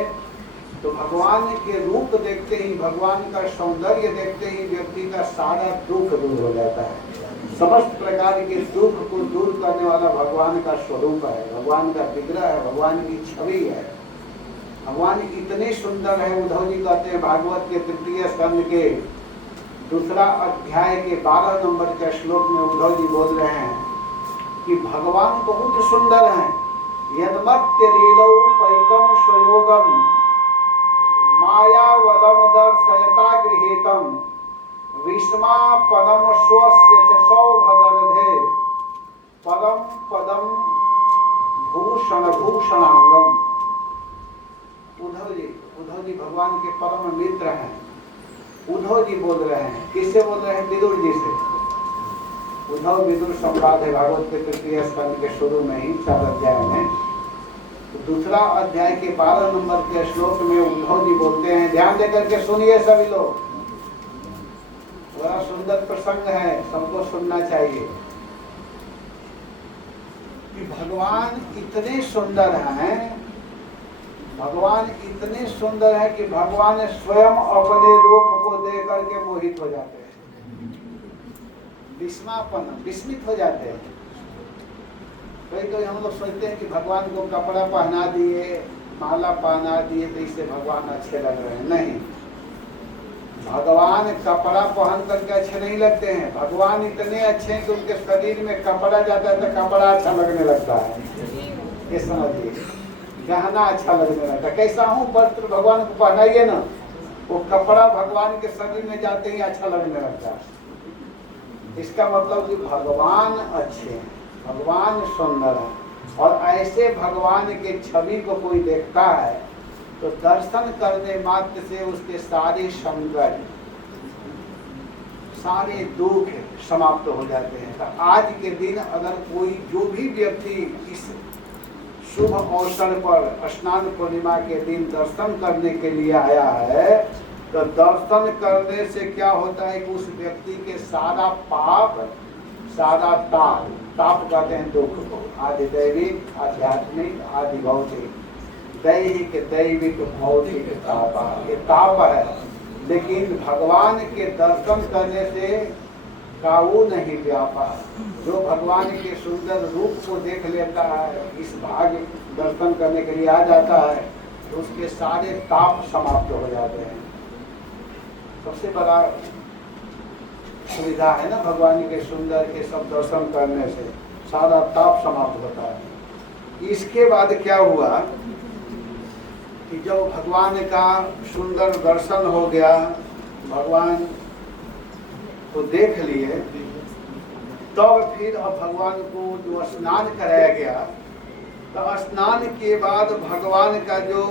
तो भगवान के रूप देखते ही, भगवान का सौंदर्य देखते ही व्यक्ति का सारा दुख दूर हो जाता है। समस्त प्रकार के दुख को दूर करने वाला भगवान का स्वरूप है, भगवान का विग्रह है, भगवान की छवि है। भगवान इतने सुंदर है, उद्धव जी कहते हैं भागवत के 3 स्कंद के 2 अध्याय के 12 नंबर के श्लोक में उद्धव जी बोल रहे हैं कि भगवान बहुत सुंदर हैं। यन्मत्य लीलौ पैकम स्वयोगम मायावदम दर्शयता गृहीतम विस्मापनम स्वस्य च सौभगर्धे पदम पदम भूषण भूषणांगम। उद्धव जी भगवान के परम मित्र हैं। उद्धव जी बोल रहे हैं, किससे बोल रहे हैं? विदुर जी से। उद्धव विदुर संवाद है भागवत के 3 स्कंद के शुरू में ही 4 अध्याय में। तो 2 अध्याय के 12 नंबर के श्लोक में उद्धव जी बोलते हैं, ध्यान देकर के सुनिए सभी लोग, बड़ा सुंदर प्रसंग है, सबको सुनना चाहिए कि भगवान इतने सुंदर हैं, भगवान इतने सुंदर है कि भगवान स्वयं अपने रूप को देख करके मोहित हो जाते हैं, विस्मित हो जाते हैं। कई हम लोग सोचते हैं कि भगवान को कपड़ा पहना दिए, माला पहना दिए तो इससे भगवान अच्छे लग रहे हैं, नहीं। भगवान कपड़ा पहन करके अच्छे नहीं लगते हैं। भगवान इतने अच्छे हैं कि उनके शरीर में कपड़ा जाता है तो कपड़ा अच्छा लगने लगता है। ये समझिए, गहना अच्छा लगने लगता है। कैसा हूँ वस्त्र भगवान को पहनाइए ना, वो कपड़ा भगवान के शरीर में जाते ही अच्छा लगने लगता है। इसका मतलब कि भगवान अच्छे हैं, भगवान सुंदर है। और ऐसे भगवान के छवि को कोई देखता है तो दर्शन करने मात्र से उसके सारे संकट, सारे दुख समाप्त हो जाते हैं। तो आज के दिन अगर कोई जो भी व्यक्ति इस शुभ अवसर पर स्नान पूर्णिमा के दिन दर्शन करने के लिए आया है, तो दर्शन करने से क्या होता है कि उस व्यक्ति के सारा पाप, सारा ताप, ताप कहते हैं दुख को, आदि दैविक, आध्यात्मिक, आदि भौतिक, दैहिक, दैविक, भौतिक ताप, ये ताप है। लेकिन भगवान के दर्शन करने से काऊ नहीं व्यापा। जो भगवान के सुंदर रूप को देख लेता है, इस भाग्य दर्शन करने के लिए आ जाता है, तो उसके सारे ताप समाप्त हो जाते हैं। सबसे बड़ा सुविधा है ना भगवान के सुंदर के सब दर्शन करने से सारा ताप समाप्त होता है। इसके बाद क्या हुआ कि जब भगवान का सुंदर दर्शन हो गया, भगवान को देख लिए, तब फिर अब भगवान को जो स्नान कराया गया, तो स्नान के बाद भगवान का जो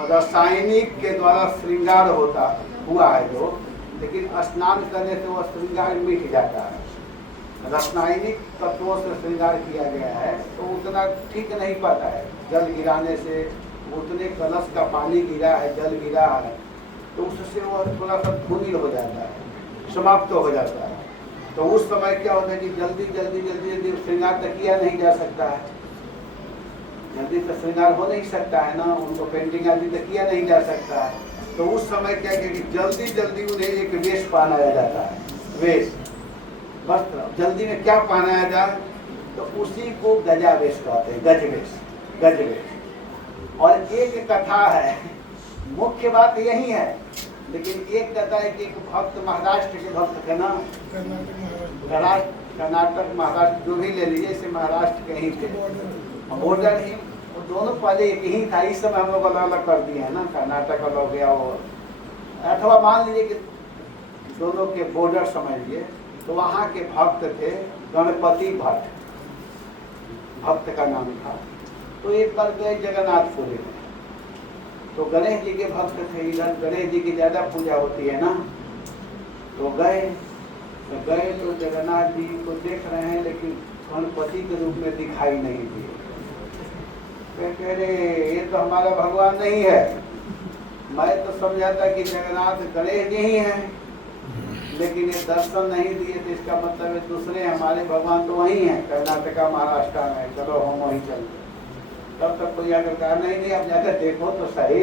रासायनिक के द्वारा श्रृंगार होता हुआ है जो, लेकिन स्नान करने से वह श्रृंगार मिट जाता है। रासायनिक तत्वों से श्रृंगार किया गया है तो उतना ठीक नहीं पाता है। जल गिराने से, उतने कलश का पानी गिरा है, जल गिरा है, तो उससे वह थोड़ा सा धूमिल हो जाता है, समाप्त हो जाता है। तो उस समय क्या होता है कि जल्दी जल्दी जल्दी जल्दी श्रृंगार तक किया नहीं जा सकता है, जल्दी तो श्रृंगार हो नहीं सकता है ना, उनको पेंटिंग आदि तक किया नहीं जा सकता है। तो उस समय क्या कि जल्दी जल्दी उन्हें एक वेश पहनाया जाता है, वेश, वस्त्र। जल्दी में क्या पहनाया जाए तो उसी को गजा वेश कहते हैं, गज वेश, गज वेश। और एक कथा है, मुख्य बात यही है, लेकिन एक कथा है कि एक भक्त, महाराष्ट्र के भक्त थे ना, कर्नाटक महाराष्ट्र जो भी ले लीजिए, से महाराष्ट्र के ही थे, बॉर्डर ही, वो दोनों पहले एक ही था। इस समय हम लोग अलग अलग कर दिए हैं ना, कर्नाटक अलग हो गया, और अथवा मान लीजिए कि दोनों के बॉर्डर समझिए। तो वहाँ के भक्त थे गणपति भट्ट, भक्त का नाम था। तो एक बार गए जगन्नाथपुरी में, तो गणेश जी के भक्त थे, इधर गणेश जी की ज़्यादा पूजा होती है ना, तो गए तो जगन्नाथ जी को देख रहे हैं, लेकिन गणपति के रूप में दिखाई नहीं दिए। कह रहे ये तो हमारा भगवान नहीं है, मैं तो समझाता कि जगन्नाथ गणेश जी ही हैं, लेकिन ये दर्शन नहीं दिए, तो इसका मतलब है दूसरे हमारे भगवान तो वही हैं, कर्नाटका महाराष्ट्र में, चलो हम वहीं चलते। तब तक कोई आकर कहा नहीं आप जाकर देखो तो सही।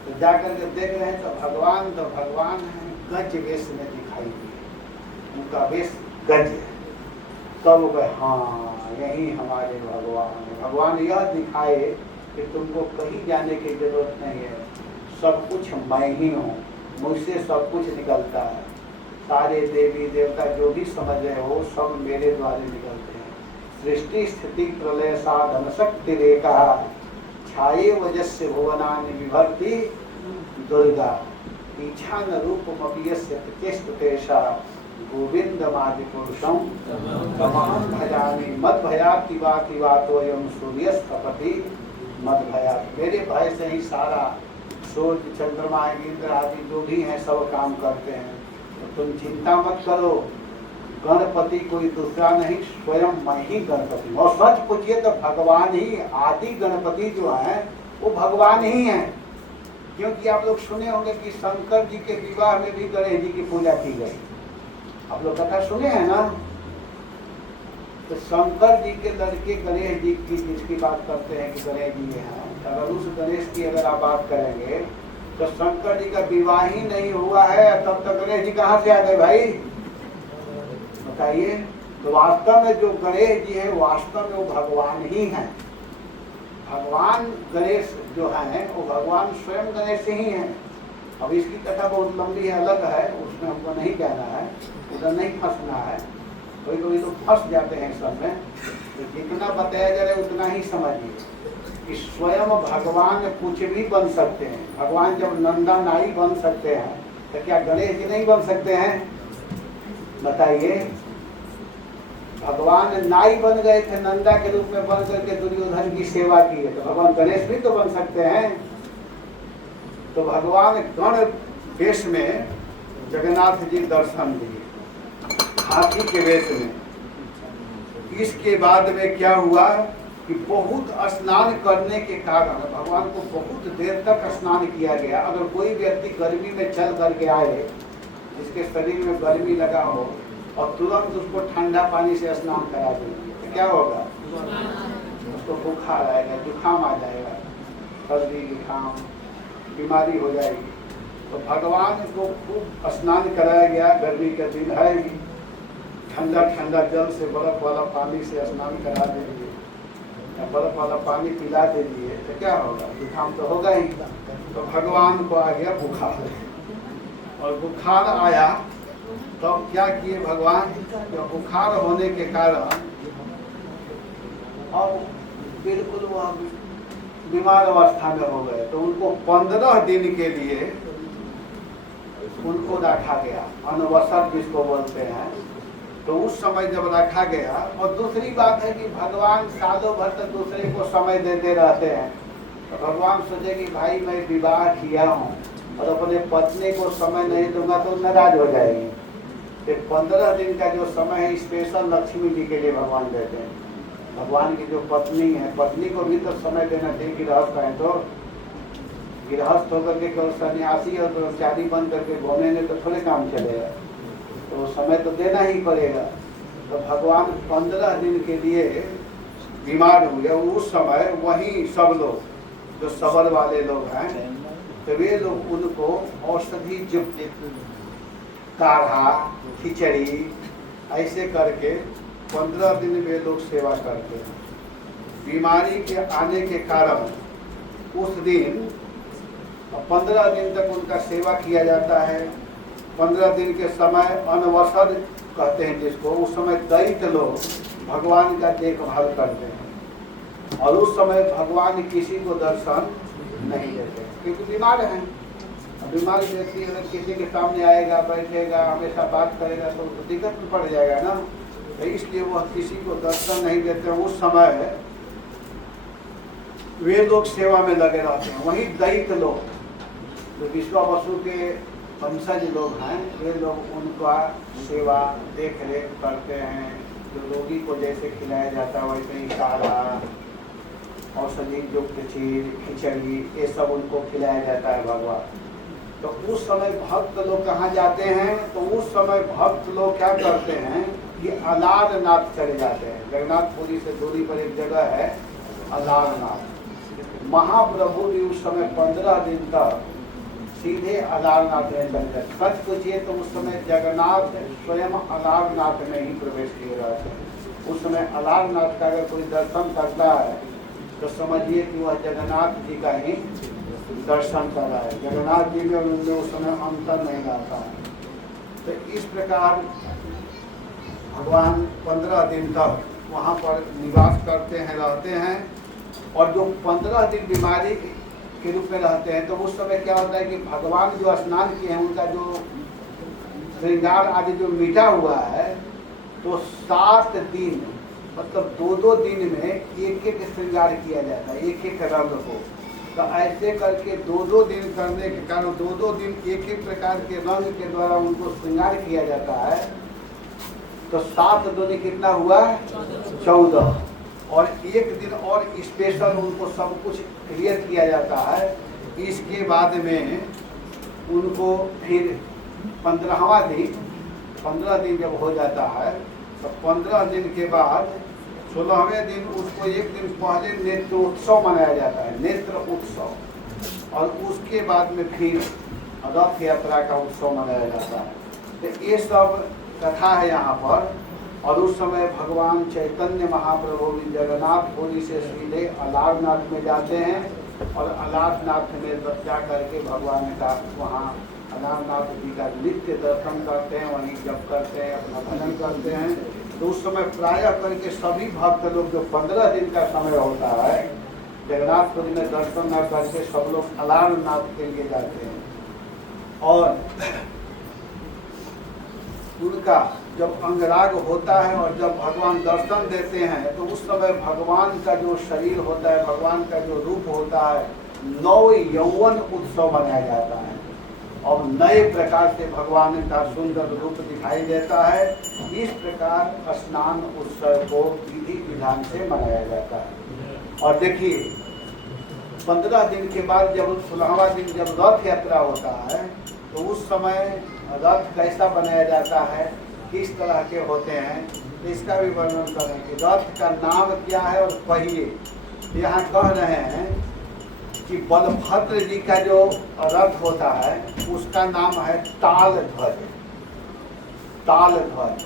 तो जाकर के देख रहे हैं तो भगवान है, गज वेश में दिखाई दिए, उनका वेश गज है। तब वो हाँ यही हमारे भगवान है। भगवान यह दिखाए कि तुमको कहीं जाने की जरूरत नहीं है, सब कुछ मैं ही हूँ, मुझसे सब कुछ निकलता है। सारे देवी देवता जो भी समझ रहे हो सब मेरे द्वारा निकलते हैं। सृष्टि स्थिति प्रलय साधन शक्ति रेखा छाये वजस्य भुवनानि विभर्ति दुर्गा ईछान रूपमपीयस्य प्रचेष्टतेषा गोविंदमादि पुरुषं तमहं भजामि मद्भयातिवातिवातोऽयं सूर्यस्तपति मद्भयात्। मेरे भय से ही सारा सूर्य, चंद्रमा, इंद्र आदि जो भी हैं सब काम करते हैं। तो तुम चिंता मत करो, गणपति कोई दूसरा नहीं, स्वयं मैं ही गणपति हूँ। और सच पूछिए तो भगवान ही, आदि गणपति जो है वो भगवान ही है। क्योंकि आप लोग सुने होंगे कि शंकर जी के विवाह में भी गणेश जी की पूजा की गई, आप लोग कथा सुने हैं ना। तो शंकर जी के लड़के गणेश जी की जिसकी बात करते हैं कि गणेश जी हैं, अगर उस गणेश की अगर आप बात करेंगे तो शंकर जी का विवाह ही नहीं हुआ है, तब तक गणेश जी कहाँ से आ गए भाई बताइए। तो वास्तव में जो गणेश जी है वास्तव में वो भगवान ही हैं, भगवान गणेश जो हैं वो भगवान स्वयं गणेश ही हैं। अब इसकी कथा बहुत लंबी है, अलग है, उसमें हमको नहीं कहना है, उधर नहीं फंसना है। कोई कोई तो फंस जाते हैं सब में। तो जितना बताया जा रहा है उतना ही समझिए कि स्वयं भगवान कुछ भी बन सकते हैं। भगवान जब नंदा नाई बन सकते हैं तो क्या गणेश जी नहीं बन सकते हैं? बताइए। भगवान नाई बन गए थे, नंदा के रूप में बन करके दुर्योधन की सेवा की है, तो भगवान गणेश भी तो बन सकते हैं। तो भगवान गण वेश में जगन्नाथ जी दर्शन दिए हाथी के वेश में। इसके बाद में क्या हुआ कि बहुत स्नान करने के कारण भगवान को बहुत देर तक स्नान किया गया। अगर कोई व्यक्ति गर्मी में चल करके आए, जिसके शरीर में गर्मी लगा हो, और तुरंत उसको ठंडा पानी से स्नान करा देंगे तो क्या होगा? उसको बुखार आएगा, जुकाम आ जाएगा, सर्दी जुकाम बीमारी हो जाएगी। तो भगवान को खूब स्नान कराया गया। गर्मी का दिन है, ठंडा ठंडा जल से बर्फ वाला पानी से स्नान करा देंगे या बर्फ वाला पानी पिला दीजिए तो क्या होगा? जुकाम तो होगा ही। तो भगवान को आ गया बुखार, और बुखार आया तो क्या किए भगवान? जब बुखार होने के कारण अब बिल्कुल वह बीमार अवस्था में हो गए, तो उनको 15 दिन के लिए उनको रखा गया, अनवसर जिसको बोलते हैं। तो उस समय जब रखा गया, और दूसरी बात है कि भगवान सालों भर तक दूसरे को समय देते रहते हैं। तो भगवान सोचे कि भाई मैं विवाह किया हूँ और अपने पत्नी को समय नहीं दूंगा तो नाराज हो जाएगी। तो 15 दिन का जो समय है स्पेशल लक्ष्मी जी के लिए भगवान देते हैं। भगवान की जो पत्नी है, पत्नी को भी तो समय देना चाहिए। गृहस्थ है तो गृहस्थ होकर के केवल सन्यासी और ब्रह्मचारी बन करके घूमेंगे तो थोड़े काम चलेगा, तो समय तो देना ही पड़ेगा। तो भगवान 15 दिन के लिए बीमार हुए। उस समय वही सब लोग जो सबर वाले लोग हैं, तो वे लोग उनको औषधि युक्त काढ़ा, खिचड़ी ऐसे करके 15 दिन वे लोग सेवा करते हैं। बीमारी के आने के कारण उस दिन 15 दिन तक उनका सेवा किया जाता है। 15 दिन के समय अनवसर कहते हैं जिसको, उस समय दैत्य लोग भगवान का देखभाल करते हैं, और उस समय भगवान किसी को दर्शन नहीं देते क्योंकि बीमार हैं। बीमारी व्यक्ति अगर किसी के सामने आएगा, बैठेगा, हमेशा बात करेगा तो दिक्कत में पड़ जाएगा ना। तो इसलिए वह किसी को दर्शन नहीं देते। उस समय वे लोग सेवा में लगे रहते हैं। वही दैत्य लोग जो विश्वावसु के वंशज लोग हैं, वे लोग उनका सेवा देख रेख करते हैं। जो रोगी को जैसे खिलाया जाता है वैसे ही काढ़ा, औषधि युक्त चीज, खिचड़ी, ये सब उनको खिलाया जाता है भगवान। तो उस समय भक्त लोग कहाँ जाते हैं? तो उस समय भक्त लोग क्या करते हैं कि अलारनाथ चले जाते हैं। जगन्नाथपुरी से दूरी पर एक जगह है अलारनाथ। महाप्रभु भी उस समय 15 दिन तक सीधे अलारनाथ में चले जाते। सच पूछिए तो उस समय जगन्नाथ स्वयं अलारनाथ में ही प्रवेश किए रहते हैं। उस समय अलारनाथ का अगर कोई दर्शन करता है तो समझिए कि वह जगन्नाथ जी का ही दर्शन कर रहा है। जगन्नाथ जी में और उनमें उस समय अंतर नहीं रहता है। तो इस प्रकार भगवान 15 दिन तक वहाँ पर निवास करते हैं, रहते हैं। और जो 15 दिन बीमारी के रूप में रहते हैं, तो उस समय क्या होता है कि भगवान जो स्नान किए हैं उनका जो श्रृंगार आदि जो मिटा हुआ है, तो 7 दिन मतलब 2-2 दिन में एक श्रृंगार किया जाता है, एक रंग को। तो ऐसे करके 2-2 दिन करने के कारण 2-2 दिन एक प्रकार के रंग के द्वारा उनको श्रृंगार किया जाता है। तो 7 दूनी कितना हुआ? 14। और एक दिन और स्पेशल उनको सब कुछ क्लियर किया जाता है। इसके बाद में उनको फिर 15वां दिन, 15 दिन जब हो जाता है तो 15 दिन के बाद 16वें दिन उसको एक दिन पहले नेत्र उत्सव मनाया जाता है, नेत्र उत्सव। और उसके बाद में फिर रथ यात्रा का उत्सव मनाया जाता है। तो ये सब कथा है यहाँ पर। और उस समय भगवान चैतन्य महाप्रभु भी जगन्नाथपुरी से सीधे अलारनाथ में जाते हैं और अलारनाथ में जा करके भगवान का वहाँ अलारनाथ जी का नित्य दर्शन करते हैं, वहीं जप करते हैं, अपना भजन करते हैं। तो उस समय प्रायः करके सभी भक्त लोग जो 15 दिन का समय होता है जगन्नाथपुरी में दर्शन न करके सब लोग अलारनाथ के लिए जाते हैं। और उनका जब अंगराग होता है और जब भगवान दर्शन देते हैं तो उस समय भगवान का जो शरीर होता है, भगवान का जो रूप होता है, नव यौवन उत्सव मनाया जाता है और नए प्रकार से भगवान का सुंदर रूप दिखाई देता है। इस प्रकार स्नान उत्सव को विधि विधान से मनाया जाता है। और देखिए 15 दिन के बाद जब 16वां दिन जब रथ यात्रा होता है तो उस समय रथ कैसा बनाया जाता है, किस तरह के होते हैं, इसका भी वर्णन करें कि रथ का नाम क्या है और पहिए। यहाँ कह रहे हैं कि बलभद्र जी का जो रथ होता है उसका नाम है तालध्वज, तालध्वज।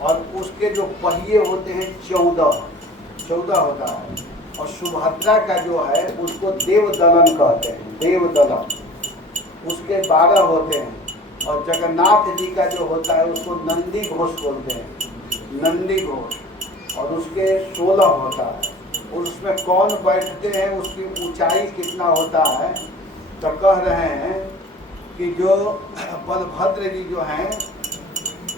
और उसके जो पहिए होते हैं 14 होता है। और सुभद्रा का जो है उसको देवदलन कहते हैं, देवदलन, उसके 12 होते हैं। और जगन्नाथ जी का जो होता है उसको नंदी घोष बोलते हैं, नंदी घोष। और उसके 16 होता है। और उसमें कौन बैठते हैं, उसकी ऊंचाई कितना होता है, तो कह रहे हैं कि जो बलभद्र जी जो हैं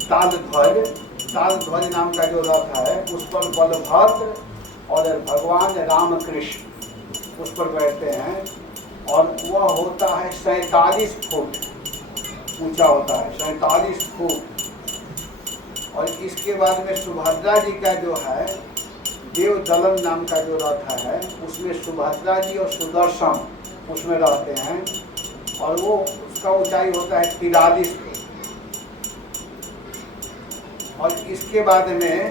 तालध्वज नाम का जो रथ है उस पर बलभद्र और भगवान रामकृष्ण उस पर बैठते हैं। और वह होता है 47 फुट ऊंचा होता है, 47 फुट। और इसके बाद में सुभद्रा जी का जो है देवदलन नाम का जो रथ है उसमें सुभद्रा जी और सुदर्शन उसमें रहते हैं। और वो उसका ऊंचाई होता है 43 फुट। और इसके बाद में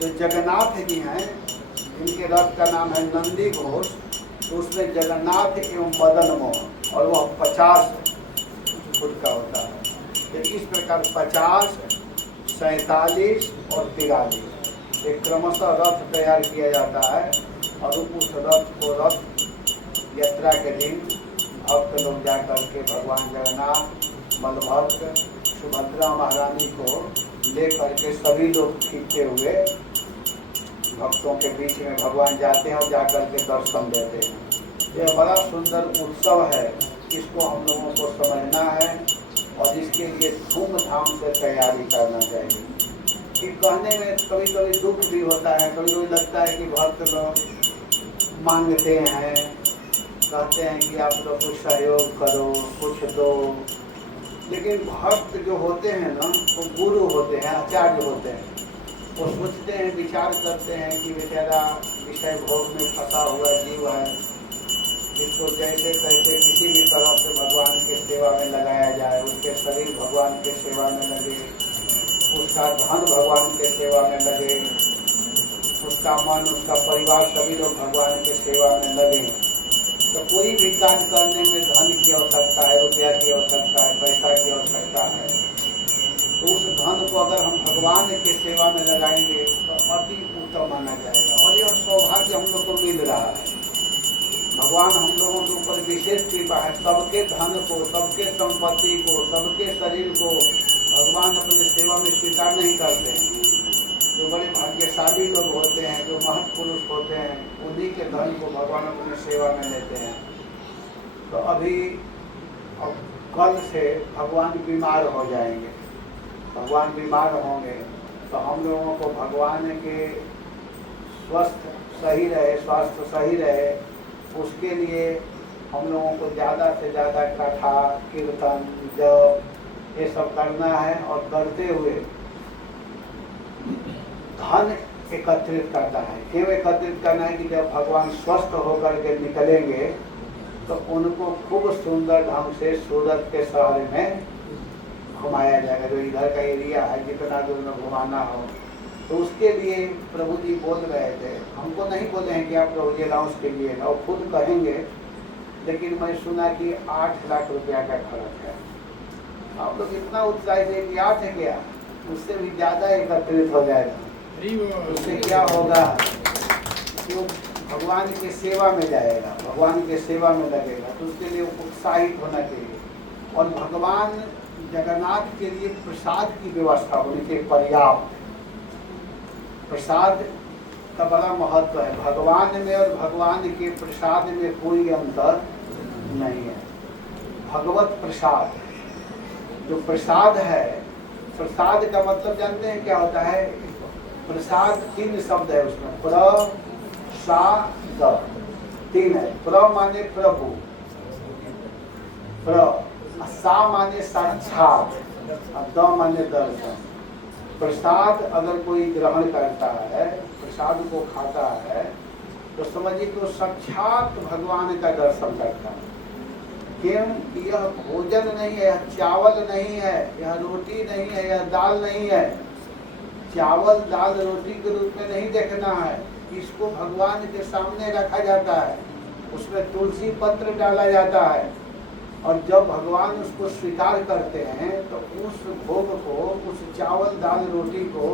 जो जगन्नाथ जी हैं इनके रथ का नाम है नंदी घोष। तो उसमें जगन्नाथ एवं मदन मोहन और वह 50 फुट का होता है। तो इस प्रकार 50, 47 और 43 एक क्रमशः रथ तैयार किया जाता है। और उस रथ को रथ यात्रा के दिन भक्त लोग जा करके भगवान जगन्नाथ, बलभद्र, सुभद्रा महारानी को ले करके सभी लोग खींचते हुए भक्तों के बीच में भगवान जाते हैं और जा करके दर्शन देते हैं। यह बड़ा सुंदर उत्सव है, इसको हम लोगों को समझना है और इसके लिए धूमधाम से तैयारी करना चाहिए। कि कहने में कभी कभी दुख भी होता है, कभी कभी लगता है कि भक्त लोग मांगते हैं, कहते हैं कि आप लोग कुछ सहयोग करो, कुछ दो। लेकिन भक्त जो होते हैं ना वो गुरु होते हैं, आचार्य होते हैं। वो सोचते हैं, विचार करते हैं कि बेचारा विषय भोग में फंसा हुआ जीव है, जिसको जैसे तैसे किसी भी तरह से भगवान के सेवा में लगाया जाए, उसके शरीर भगवान के सेवा में लगे, उसका धन भगवान के सेवा में लगे, उसका मन, उसका परिवार सभी लोग भगवान के सेवा में लगे। तो कोई भी कार्य करने में धन की आवश्यकता है, रुपया की आवश्यकता है, पैसा की आवश्यकता है। तो उस धन को अगर हम भगवान के सेवा में लगाएंगे तो अति उत्तम माना जाएगा। और यह सौभाग्य हम लोग को मिल रहा है। भगवान हम लोगों के ऊपर विशेष कृपा है। सबके धन को, सबके संपत्ति को, सबके शरीर को भगवान अपने सेवा में स्वीकार नहीं करते हैं। जो बड़े भाग्यशाली लोग होते हैं, जो महत्पुरुष होते हैं, उन्हीं के धन को भगवान अपनी सेवा में लेते हैं। तो अभी अब कल से भगवान बीमार हो जाएंगे, भगवान बीमार होंगे तो हम लोगों को भगवान के स्वास्थ्य सही रहे, उसके लिए हम लोगों को ज़्यादा से ज़्यादा कथा, कीर्तन, जप ये सब करना है। और करते हुए धन एकत्रित करना है। क्यों एकत्रित करना है कि जब भगवान स्वस्थ होकर के निकलेंगे तो उनको खूब सुंदर ढंग से सूरत के शहर में घुमाया जाएगा। जो इधर का एरिया है जितना दूर में घुमाना हो, तो उसके लिए प्रभु जी बोल रहे थे। हमको नहीं बोले हैं कि आप प्रभु जी अनाउंस कीजिएगा, वो खुद कहेंगे। लेकिन मैं सुना कि 8 लाख रुपया का खर्च है। आप लोग इतना उत्साहित है कि आज है क्या, उससे भी ज्यादा एकत्रित हो जाएगा। उससे क्या होगा कि वो भगवान की सेवा में जाएगा, भगवान के सेवा में लगेगा, तो उसके लिए उत्साहित होना चाहिए। और भगवान जगन्नाथ के लिए प्रसाद की व्यवस्था होनी चाहिए पर्याप्त। प्रसाद का बड़ा महत्व है, भगवान में और भगवान के प्रसाद में कोई अंतर नहीं है। भगवत प्रसाद, जो प्रसाद है, प्रसाद का मतलब जानते हैं क्या होता है? प्रसाद 3 शब्द है उसमें, प्रसाद 3 है। प्र माने प्रभु, सा माने साक्षात, द माने दर्शन। प्रसाद अगर कोई ग्रहण करता है, प्रसाद को खाता है, तो समझिए तो साक्षात भगवान का दर्शन करता है। क्यों? यह भोजन नहीं है, यह चावल नहीं है, यह रोटी नहीं है, यह दाल नहीं है। चावल दाल रोटी के रूप में नहीं देखना है, इसको भगवान के सामने रखा जाता है, उसमें तुलसी पत्र डाला जाता है, और जब भगवान उसको स्वीकार करते हैं तो उस भोग को, उस चावल दाल रोटी को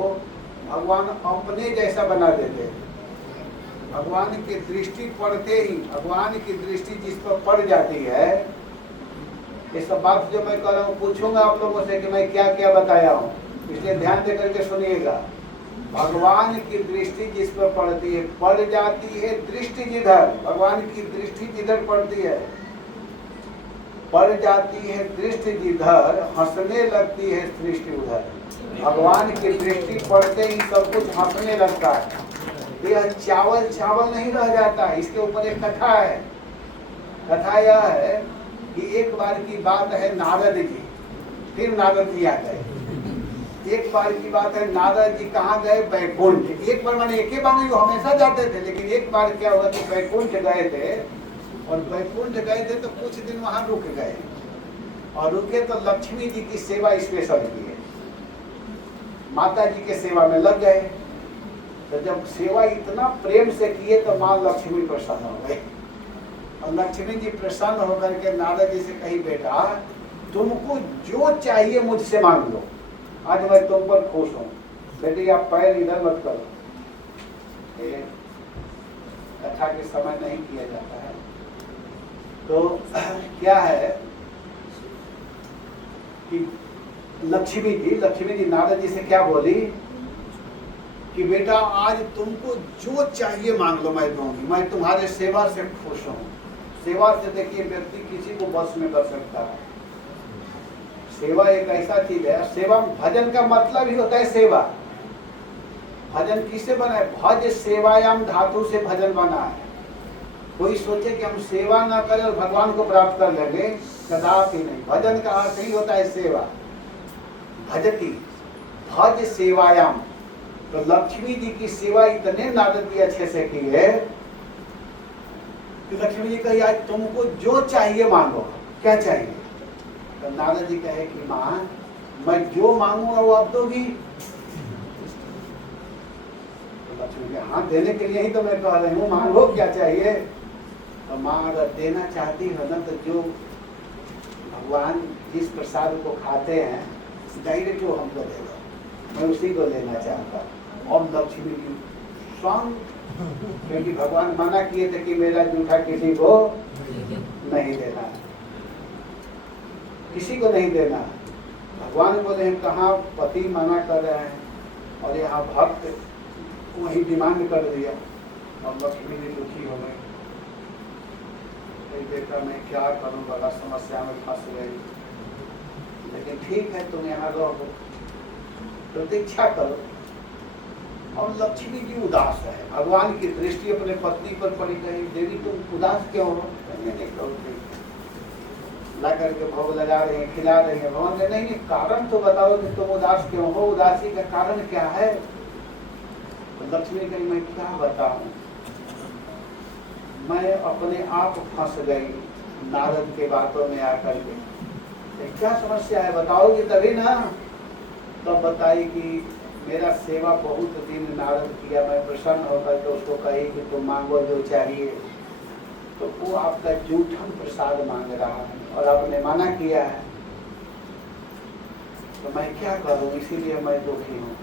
भगवान अपने जैसा बना देते हैं। भगवान की दृष्टि पड़ते ही, भगवान की दृष्टि जिस पर पड़ जाती है, ये सब बात जो मैं कर रहा हूँ पूछूंगा आप लोगों से कि मैं क्या क्या बताया हूँ, इसलिए ध्यान दे करके सुनिएगा। भगवान की दृष्टि जिस पर पड़ती है, पड़ जाती है दृष्टि जिधर, भगवान की दृष्टि जिधर पड़ती है, पड़ जाती है दृष्टि जिधर, हंसने लगती है सृष्टि उधर। भगवान की दृष्टि पड़ते ही सब कुछ हंसने लगता है। यह चावल चावल नहीं रह जाता है। इसके ऊपर एक कथा है। कथा यह है कि एक बार की बात है, नारद जी, फिर नारद जी आ गए। एक बार की बात है, नारद जी कहाँ गए? वैकुंठ। एक बार मैंने एक ही बार नहीं, वो हमेशा जाते थे, लेकिन एक बार क्या हुआ कि वैकुंठ गए थे, और वैकुंठ गए थे तो कुछ दिन वहां रुक गए, और रुके तो लक्ष्मी जी की सेवा स्पेशल की है, माता जी के सेवा में लग गए। तो जब सेवा इतना प्रेम से किए तो माँ लक्ष्मी प्रसन्न हो गई, और लक्ष्मी जी प्रसन्न होकर के नारद जी से कही, बेटा तुमको जो चाहिए मुझसे मांग लो, आज मैं तुम पर खुश हूँ। बेटी आप पैर इधर मत करो, कथा के समय नहीं किया जाता है। तो क्या है कि लक्ष्मी जी नारद जी से क्या बोली कि बेटा आज तुमको जो चाहिए मांग लो, मैं दूंगी, मैं तुम्हारे सेवा से खुश हूँ। सेवा से देखिए व्यक्ति किसी को बस में कर सकता है। सेवा एक ऐसा चीज है, सेवा भजन का मतलब ही होता है सेवा। भजन किससे बना है? भज सेवायाम धातु से भजन बना है। कोई सोचे कि हम सेवा ना करें और भगवान को प्राप्त कर लेंगे, कदापि नहीं। भजन का अर्थ ही होता है सेवा। भजती, भज सेवायाम। तो लक्ष्मी जी की सेवा इतने नारद जी अच्छे से की है कि लक्ष्मी जी कही आज तुमको जो चाहिए मांगो। क्या चाहिए? तो नारद जी कहे कि माँ मैं जो मांगूंगा वो आप दोगी। तो लक्ष्मी जी हाँ देने के लिए ही तो मैं कह रही हूँ, मांगो क्या चाहिए। तो माँ अगर देना चाहती हो ना तो जो भगवान जिस प्रसाद को खाते हैं डायरेक्ट वो हमको दे दो, मैं उसी को लेना चाहता। और लक्ष्मी जी स्वयं, क्योंकि भगवान मना किए थे कि मेरा जूठा किसी को नहीं देना, किसी को नहीं देना। भगवान बोले हैं कहाँ पति मना कर रहे हैं और यहाँ भक्त वही डिमांड कर दिया, और लक्ष्मी जी दुखी हो गई। देखा मैं क्या करूं, बड़ा समस्या में फंस गई, लेकिन ठीक है तुम यहाँ रहो, प्रतीक्षा करो। और लक्ष्मी जी उदास है, भगवान की दृष्टि अपने पत्नी पर पड़ी गई। देवी तुम उदास क्यों हो? ला करके भोग लगा रही है, खिला रही है। भगवान ने नहीं कारण तो बताओ कि तुम उदास क्यों हो, उदासी का कारण क्या है? तो लक्ष्मी कही मैं क्या बताऊं, मैं अपने आप फंस गई नारद के बातों में आकर के। क्या समस्या है बताओगी तभी ना। तब बताई कि मेरा सेवा बहुत दिन नारद किया, मैं प्रसन्न होकर तो उसको कही कि तुम मांगो जो चाहिए, तो वो आपका जूठन प्रसाद मांग रहा है और आपने मना किया है। तो मैं क्या करूं, इसीलिए मैं दुखी हूँ।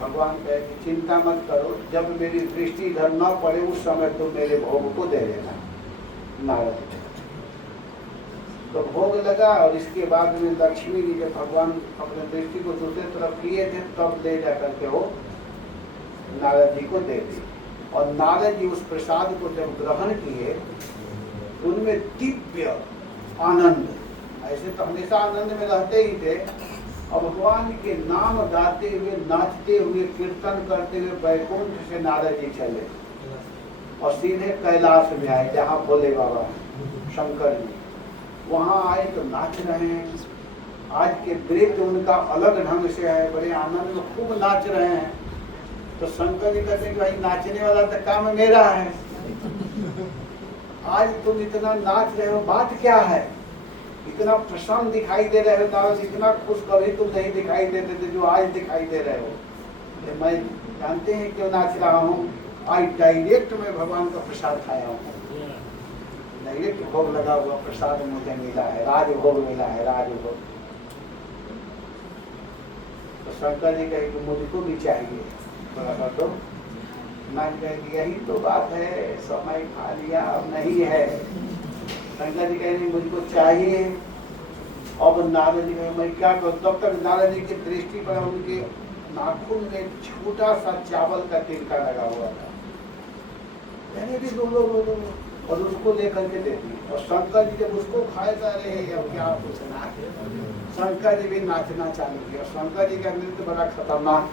भगवान कहे कि चिंता मत करो, जब मेरी दृष्टि इधर न पड़े उस समय तुम मेरे भोग को दे देना। नारद तो भोग लगा, और इसके बाद में लक्ष्मी जी जब भगवान अपने दृष्टि को दूसरे तरफ किए थे तब ले जा करके वो नारद जी को दे दी। और नारद जी उस प्रसाद को जब ग्रहण किए तो उनमें दिव्य आनंद, ऐसे तो हमेशा आनंद में रहते ही थे, और भगवान के नाम गाते हुए, नाचते हुए, कीर्तन करते हुए वैकुंठ से नारद जी चले और सीधे कैलाश में आए, जहाँ भोले बाबा शंकर जी। वहाँ आए तो नाच रहे हैं। आज के नृत्य उनका अलग ढंग से है, बड़े आनंद में खूब नाच रहे हैं। तो शंकर जी कहते हैं कि भाई नाचने वाला तो काम मेरा है, आज तुम इतना नाच रहे हो, बात क्या है? इतना प्रसन्न दिखाई दे रहे हो नारद, इतना खुश कभी तुम नहीं दिखाई देते थे जो आज दिखाई दे रहे हो। मैं जानते हैं क्यों नाच रहा हूँ, आज डायरेक्ट में भगवान का प्रसाद खाया हूँ, डायरेक्ट भोग लगा हुआ प्रसाद मुझे मिला है, राजभोग मिला है, राजभोग। तो शंकर जी कहे कि मुझको भी चाहिए थोड़ा सा। तो मैं कहे यही तो बात है, समय खा लिया अब नहीं है। शंकर जी कहे नहीं मुझको चाहिए। अब नारद जी कहे मैं क्या करूं? तब तक नारद जी की दृष्टि पर उनके नाखून में छोटा सा चावल का तिनका लगा हुआ था। भी लो और उसको लेकर के देती। और शंकर जी जब उसको खाए जा रहे हैं, अब क्या पूछना, शंकर जी भी नाचना चालू किया। शंकर जी का नृत्य बड़ा खतरनाक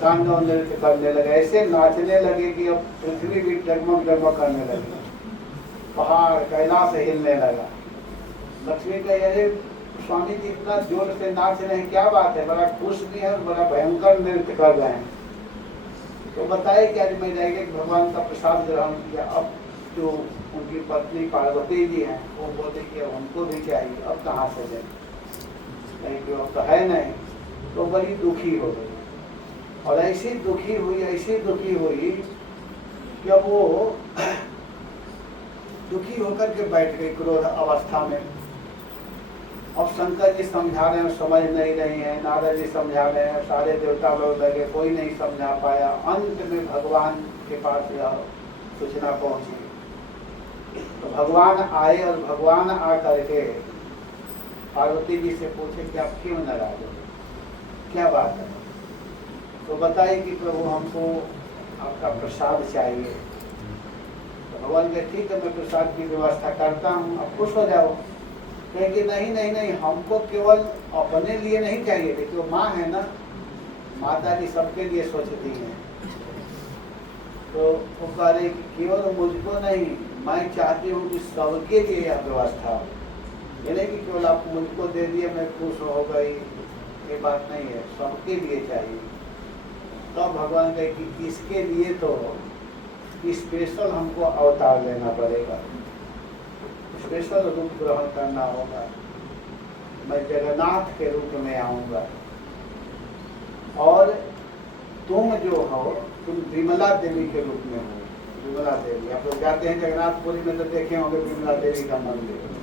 तांडव नृत्य करने लगे, ऐसे नाचने लगे कि अब पृथ्वी भी डगमग डगमग करने लगी, पहाड़ कैलाश हिलने लगा। लक्ष्मी कही अरे स्वामी जी इतना जोर से नाच रहे हैं, क्या बात है? बड़ा खुश भी है और बड़ा भयंकर नृत्य कर रहे हैं। तो बताए कि आज मैं जाएंगे भगवान का प्रसाद ग्रहण किया। अब जो उनकी पत्नी पार्वती जी हैं वो बोले कि हमको भी चाहिए, अब कहाँ से दें, कहीं कि अब तो है नहीं। तो बड़ी दुखी हो गई, और ऐसी दुखी हुई कि अब वो दुखी होकर के बैठ गई क्रोध अवस्था में। अब शंकर जी समझा रहे हैं, समझ नहीं रही हैं, नारद जी समझा रहे हैं, सारे देवता लोग लगे, कोई नहीं समझा पाया। अंत में भगवान के पास यह सूचना पहुंची। तो भगवान आए, और भगवान आ करके पार्वती जी से पूछे कि आप क्यों नाराज हो, क्या बात है? तो बताइए कि प्रभु हमको आपका प्रसाद चाहिए। तो भगवान कहे ठीक है मैं प्रसाद की व्यवस्था करता हूँ, आप खुश हो जाओ। कहे कि नहीं, हमको केवल अपने लिए नहीं चाहिए, देखिए माँ है ना, माता जी सबके लिए सोचती हैं। तो वो कह रहे कि केवल मुझको नहीं, मैं चाहती हूँ कि सबके लिए यह व्यवस्था हो। ये नहीं कि केवल आप मुझको दे दिए मैं खुश हो गई, ये बात नहीं है, सबके लिए चाहिए। तब भगवान कहे कि इसके लिए तो स्पेशल हमको अवतार लेना पड़ेगा, स्पेशल रूप ग्रहण करना होगा। मैं जगन्नाथ के रूप में आऊंगा, और तुम जो हो तुम विमला देवी के रूप में हो। विमला देवी आप लोग जाते हैं जगन्नाथपुरी में तो देखे होंगे विमला देवी का मंदिर।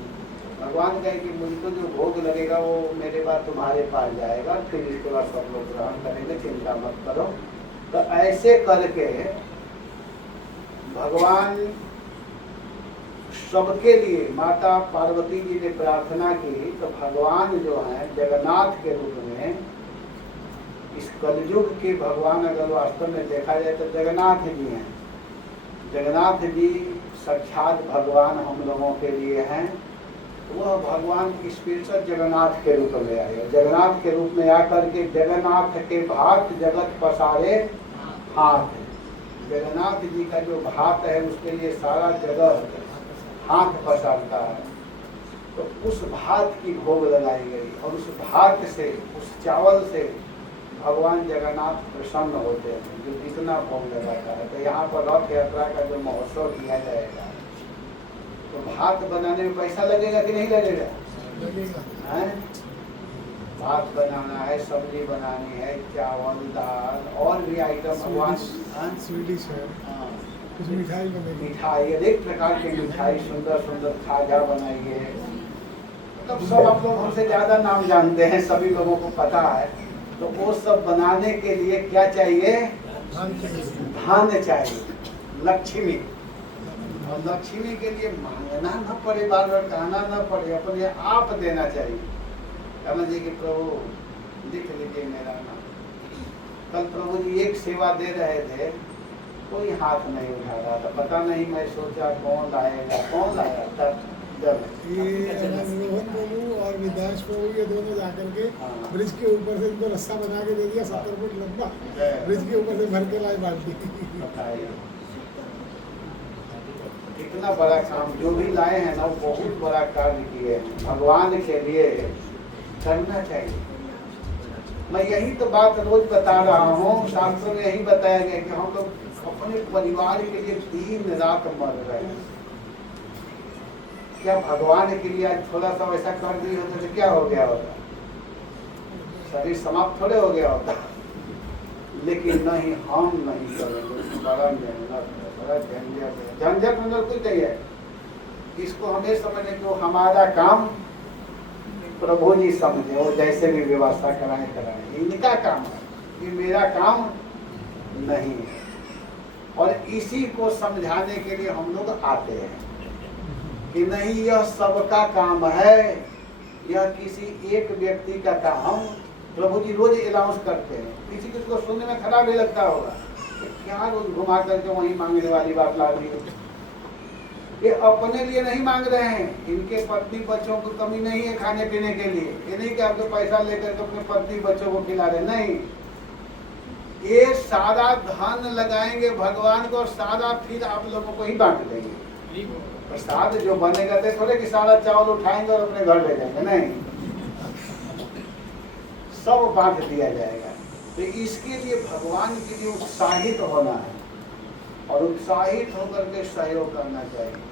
भगवान कहे कि मुझको जो भोग लगेगा वो मेरे बाद तुम्हारे पास जाएगा, फिर इसके बाद सब लोग ग्रहण करेंगे, चिंता मत करो। तो ऐसे करके भगवान सबके लिए, माता पार्वती जी ने प्रार्थना की तो भगवान जो है जगन्नाथ के रूप में, इस कलयुग के भगवान अगर वास्तव में देखा जाए तो जगन्नाथ जी हैं। जगन्नाथ जी साक्षात भगवान हम लोगों के लिए हैं। वह भगवान स्पेशल जगन्नाथ के रूप में आए, जगन्नाथ के रूप में आकर के जगन्नाथ के भात जगत पसारे हाथ। जगन्नाथ जी का जो भात है उसके लिए सारा जगत हाथ पसारता है। तो उस भात की भोग लगाई गई, और उस भात से, उस चावल से भगवान जगन्नाथ प्रसन्न होते हैं जो जितना भोग लगाता है। तो यहाँ पर रथ यात्रा का जो महोत्सव किया जाएगा, तो भात बनाने में पैसा लगेगा कि नहीं लगेगा? हैं? भात बनाना है, सब्जी बनानी है, चावल दाल और भी आइटम भगवान, स्वीडिश है, कुछ मिठाई बनेगी, मिठाई अनेक प्रकार की मिठाई, सुंदर सुंदर खाजा बनाइए, मतलब सब आप लोग हमसे ज्यादा नाम जानते हैं, सभी लोगों को पता है। तो वो सब बनाने के लिए क्या चाहिए? धन चाहिए, लक्ष्मी। और लक्ष्मी के लिए मांगना न पड़े, बार बार कहना न पड़े, अपने आप देना चाहिए। कहना जी कि प्रभु लिख लीजिए मेरा नाम। कल प्रभु जी एक सेवा दे रहे थे, कोई हाथ नहीं उठा रहा था। पता नहीं, मैं सोचा कौन लाएगा, कौन लाया तब जब ये रोहन बाबू और विद्याश बाबू ये दोनों जाकर के ब्रिज के ऊपर से इनको रास्ता बना के दे दिया, 70 फुट लंबा ब्रिज के ऊपर से भर के लाए बाल्टी। बताइए इतना बड़ा काम जो भी लाए हैं ना, बहुत बड़ा कार्य किए हैं भगवान के लिए, करना चाहिए। मैं यही तो बात रोज बता रहा हूँ, शास्त्रों में यही बताया गया कि हम लोग अपने परिवार के लिए दिन रात मर रहे हैं। क्या भगवान के लिए आज थोड़ा सा वैसा कर दिए होते तो क्या हो गया होता? शरीर समाप्त थोड़े हो गया होता। लेकिन नहीं, हम नहीं करेंगे। बड़ा मेहनत है, बड़ा झंझट है। झंझट मतलब कुछ नहीं है, इसको हमें समझे कि वो हमारा काम प्रभु जी समझे, वो जैसे भी व्यवस्था कराए, इनका काम है, ये मेरा काम नहीं है। और इसी को समझाने के लिए हम लोग आते हैं कि नहीं, यह सबका काम है, यह किसी एक व्यक्ति का काम। प्रभु जी रोज अनाउंस करते हैं, किसी किसी को सुनने में खराब नहीं लगता होगा कि क्या रोज घुमा करके वही मांगने वाली बात ला रही है। ये अपने लिए नहीं मांग रहे हैं, इनके पत्नी बच्चों को कमी नहीं है खाने पीने के लिए। ये नहीं कि आपको पैसा लेकर के अपने पत्नी बच्चों को खिला रहे, नहीं। ये सारा धन लगाएंगे भगवान को और सारा फिर आप लोगों को ही बांट देंगे। प्रसाद जो बनेगा तो थोड़े कि सारा चावल उठाएंगे और अपने घर ले जाएंगे, नहीं, सब बांट दिया जाएगा। तो इसके लिए भगवान के लिए उत्साहित होना है और उत्साहित होकर के सहयोग करना चाहिए।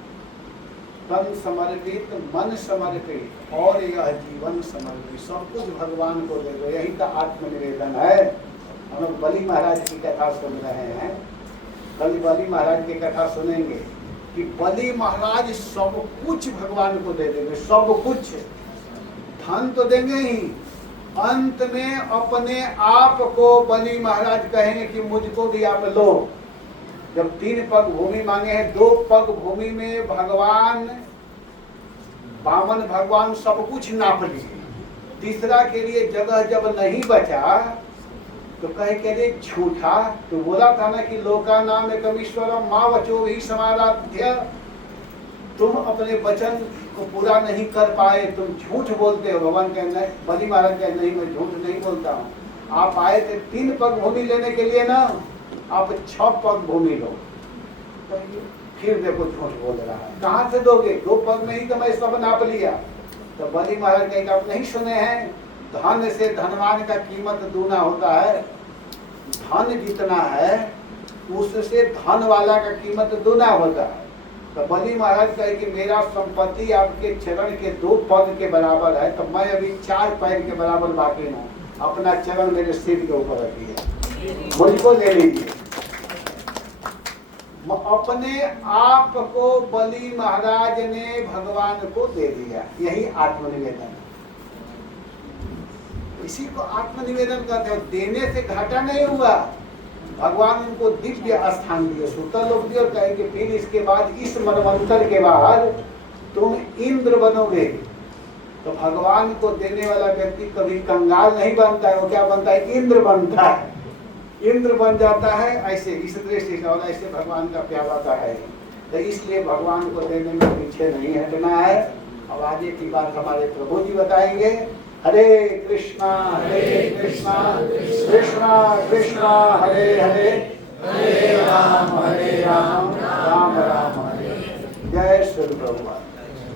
तन समर्पित, मन समर्पित और यह जीवन समर्पित, सब कुछ भगवान को दे दो, यही का आत्मनिवेदन है। हम लोग बलि महाराज की कथा सुन रहे हैं, कल बलि महाराज की कथा सुनेंगे कि बलि महाराज सब कुछ भगवान को दे देंगे, सब कुछ। धन तो देंगे ही, अंत में अपने आप को बलि महाराज कहेंगे कि मुझको भी आप लो। जब 3 पग भूमि मांगे हैं, 2 पग भूमि में भगवान वामन भगवान सब कुछ नाप लिए, तीसरा के लिए जगह जब नहीं बचा तो कहे के लिए झूठा। तो बोला था ना कि लोका नाम एकमीश्वरम मां वचो भी समाराध्य, तुम अपने वचन को पूरा नहीं कर पाए, तुम झूठ बोलते हो। भगवान कहना है, बलि महाराज कहना नहीं, मैं झूठ नहीं बोलता हूँ। आप आए थे 3 पग भूमि लेने के लिए ना, आप 6 पग भूमि लो। फिर देखो झूठ बोल रहा है, कहाँ से दोगे? 2 पग में ही तो मैं सब नाप लिया। तो बलि महाराज कहेंगे आप नहीं सुने हैं, धन से धनवान का कीमत दूना होता है। धन जितना है उससे धन वाला का कीमत दूना होता है। तो बलि महाराज कहे कि मेरा संपत्ति आपके चरण के 2 पग के बराबर है, तो मैं अभी 4 पैर के बराबर बाकी हूँ। अपना चरण मेरे सिर के ऊपर रखिए, मुझको ले लीजिए। अपने आप को बलि महाराज ने भगवान को दे दिया, यही आत्मनिवेदन। इसी को आत्मनिवेदन कहते हैं। देने से घाटा नहीं हुआ, भगवान उनको दिव्य स्थान दिए, सुतल लोग दिए, और कहे कि फिर इसके बाद इस मनवंतर के बाद तुम इंद्र बनोगे। तो भगवान को देने वाला व्यक्ति कभी कंगाल नहीं बनता है, वो क्या बनता है? इंद्र बनता है, इंद्र बन जाता है। ऐसे इस दृष्टि से, और ऐसे भगवान का प्यार आता है। तो इसलिए भगवान को देने में पीछे नहीं हटना है। अब आगे की बात हमारे प्रभु जी बताएंगे। हरे कृष्णा कृष्णा कृष्णा हरे हरे, हरे राम राम राम हरे। जय श्री प्रभु।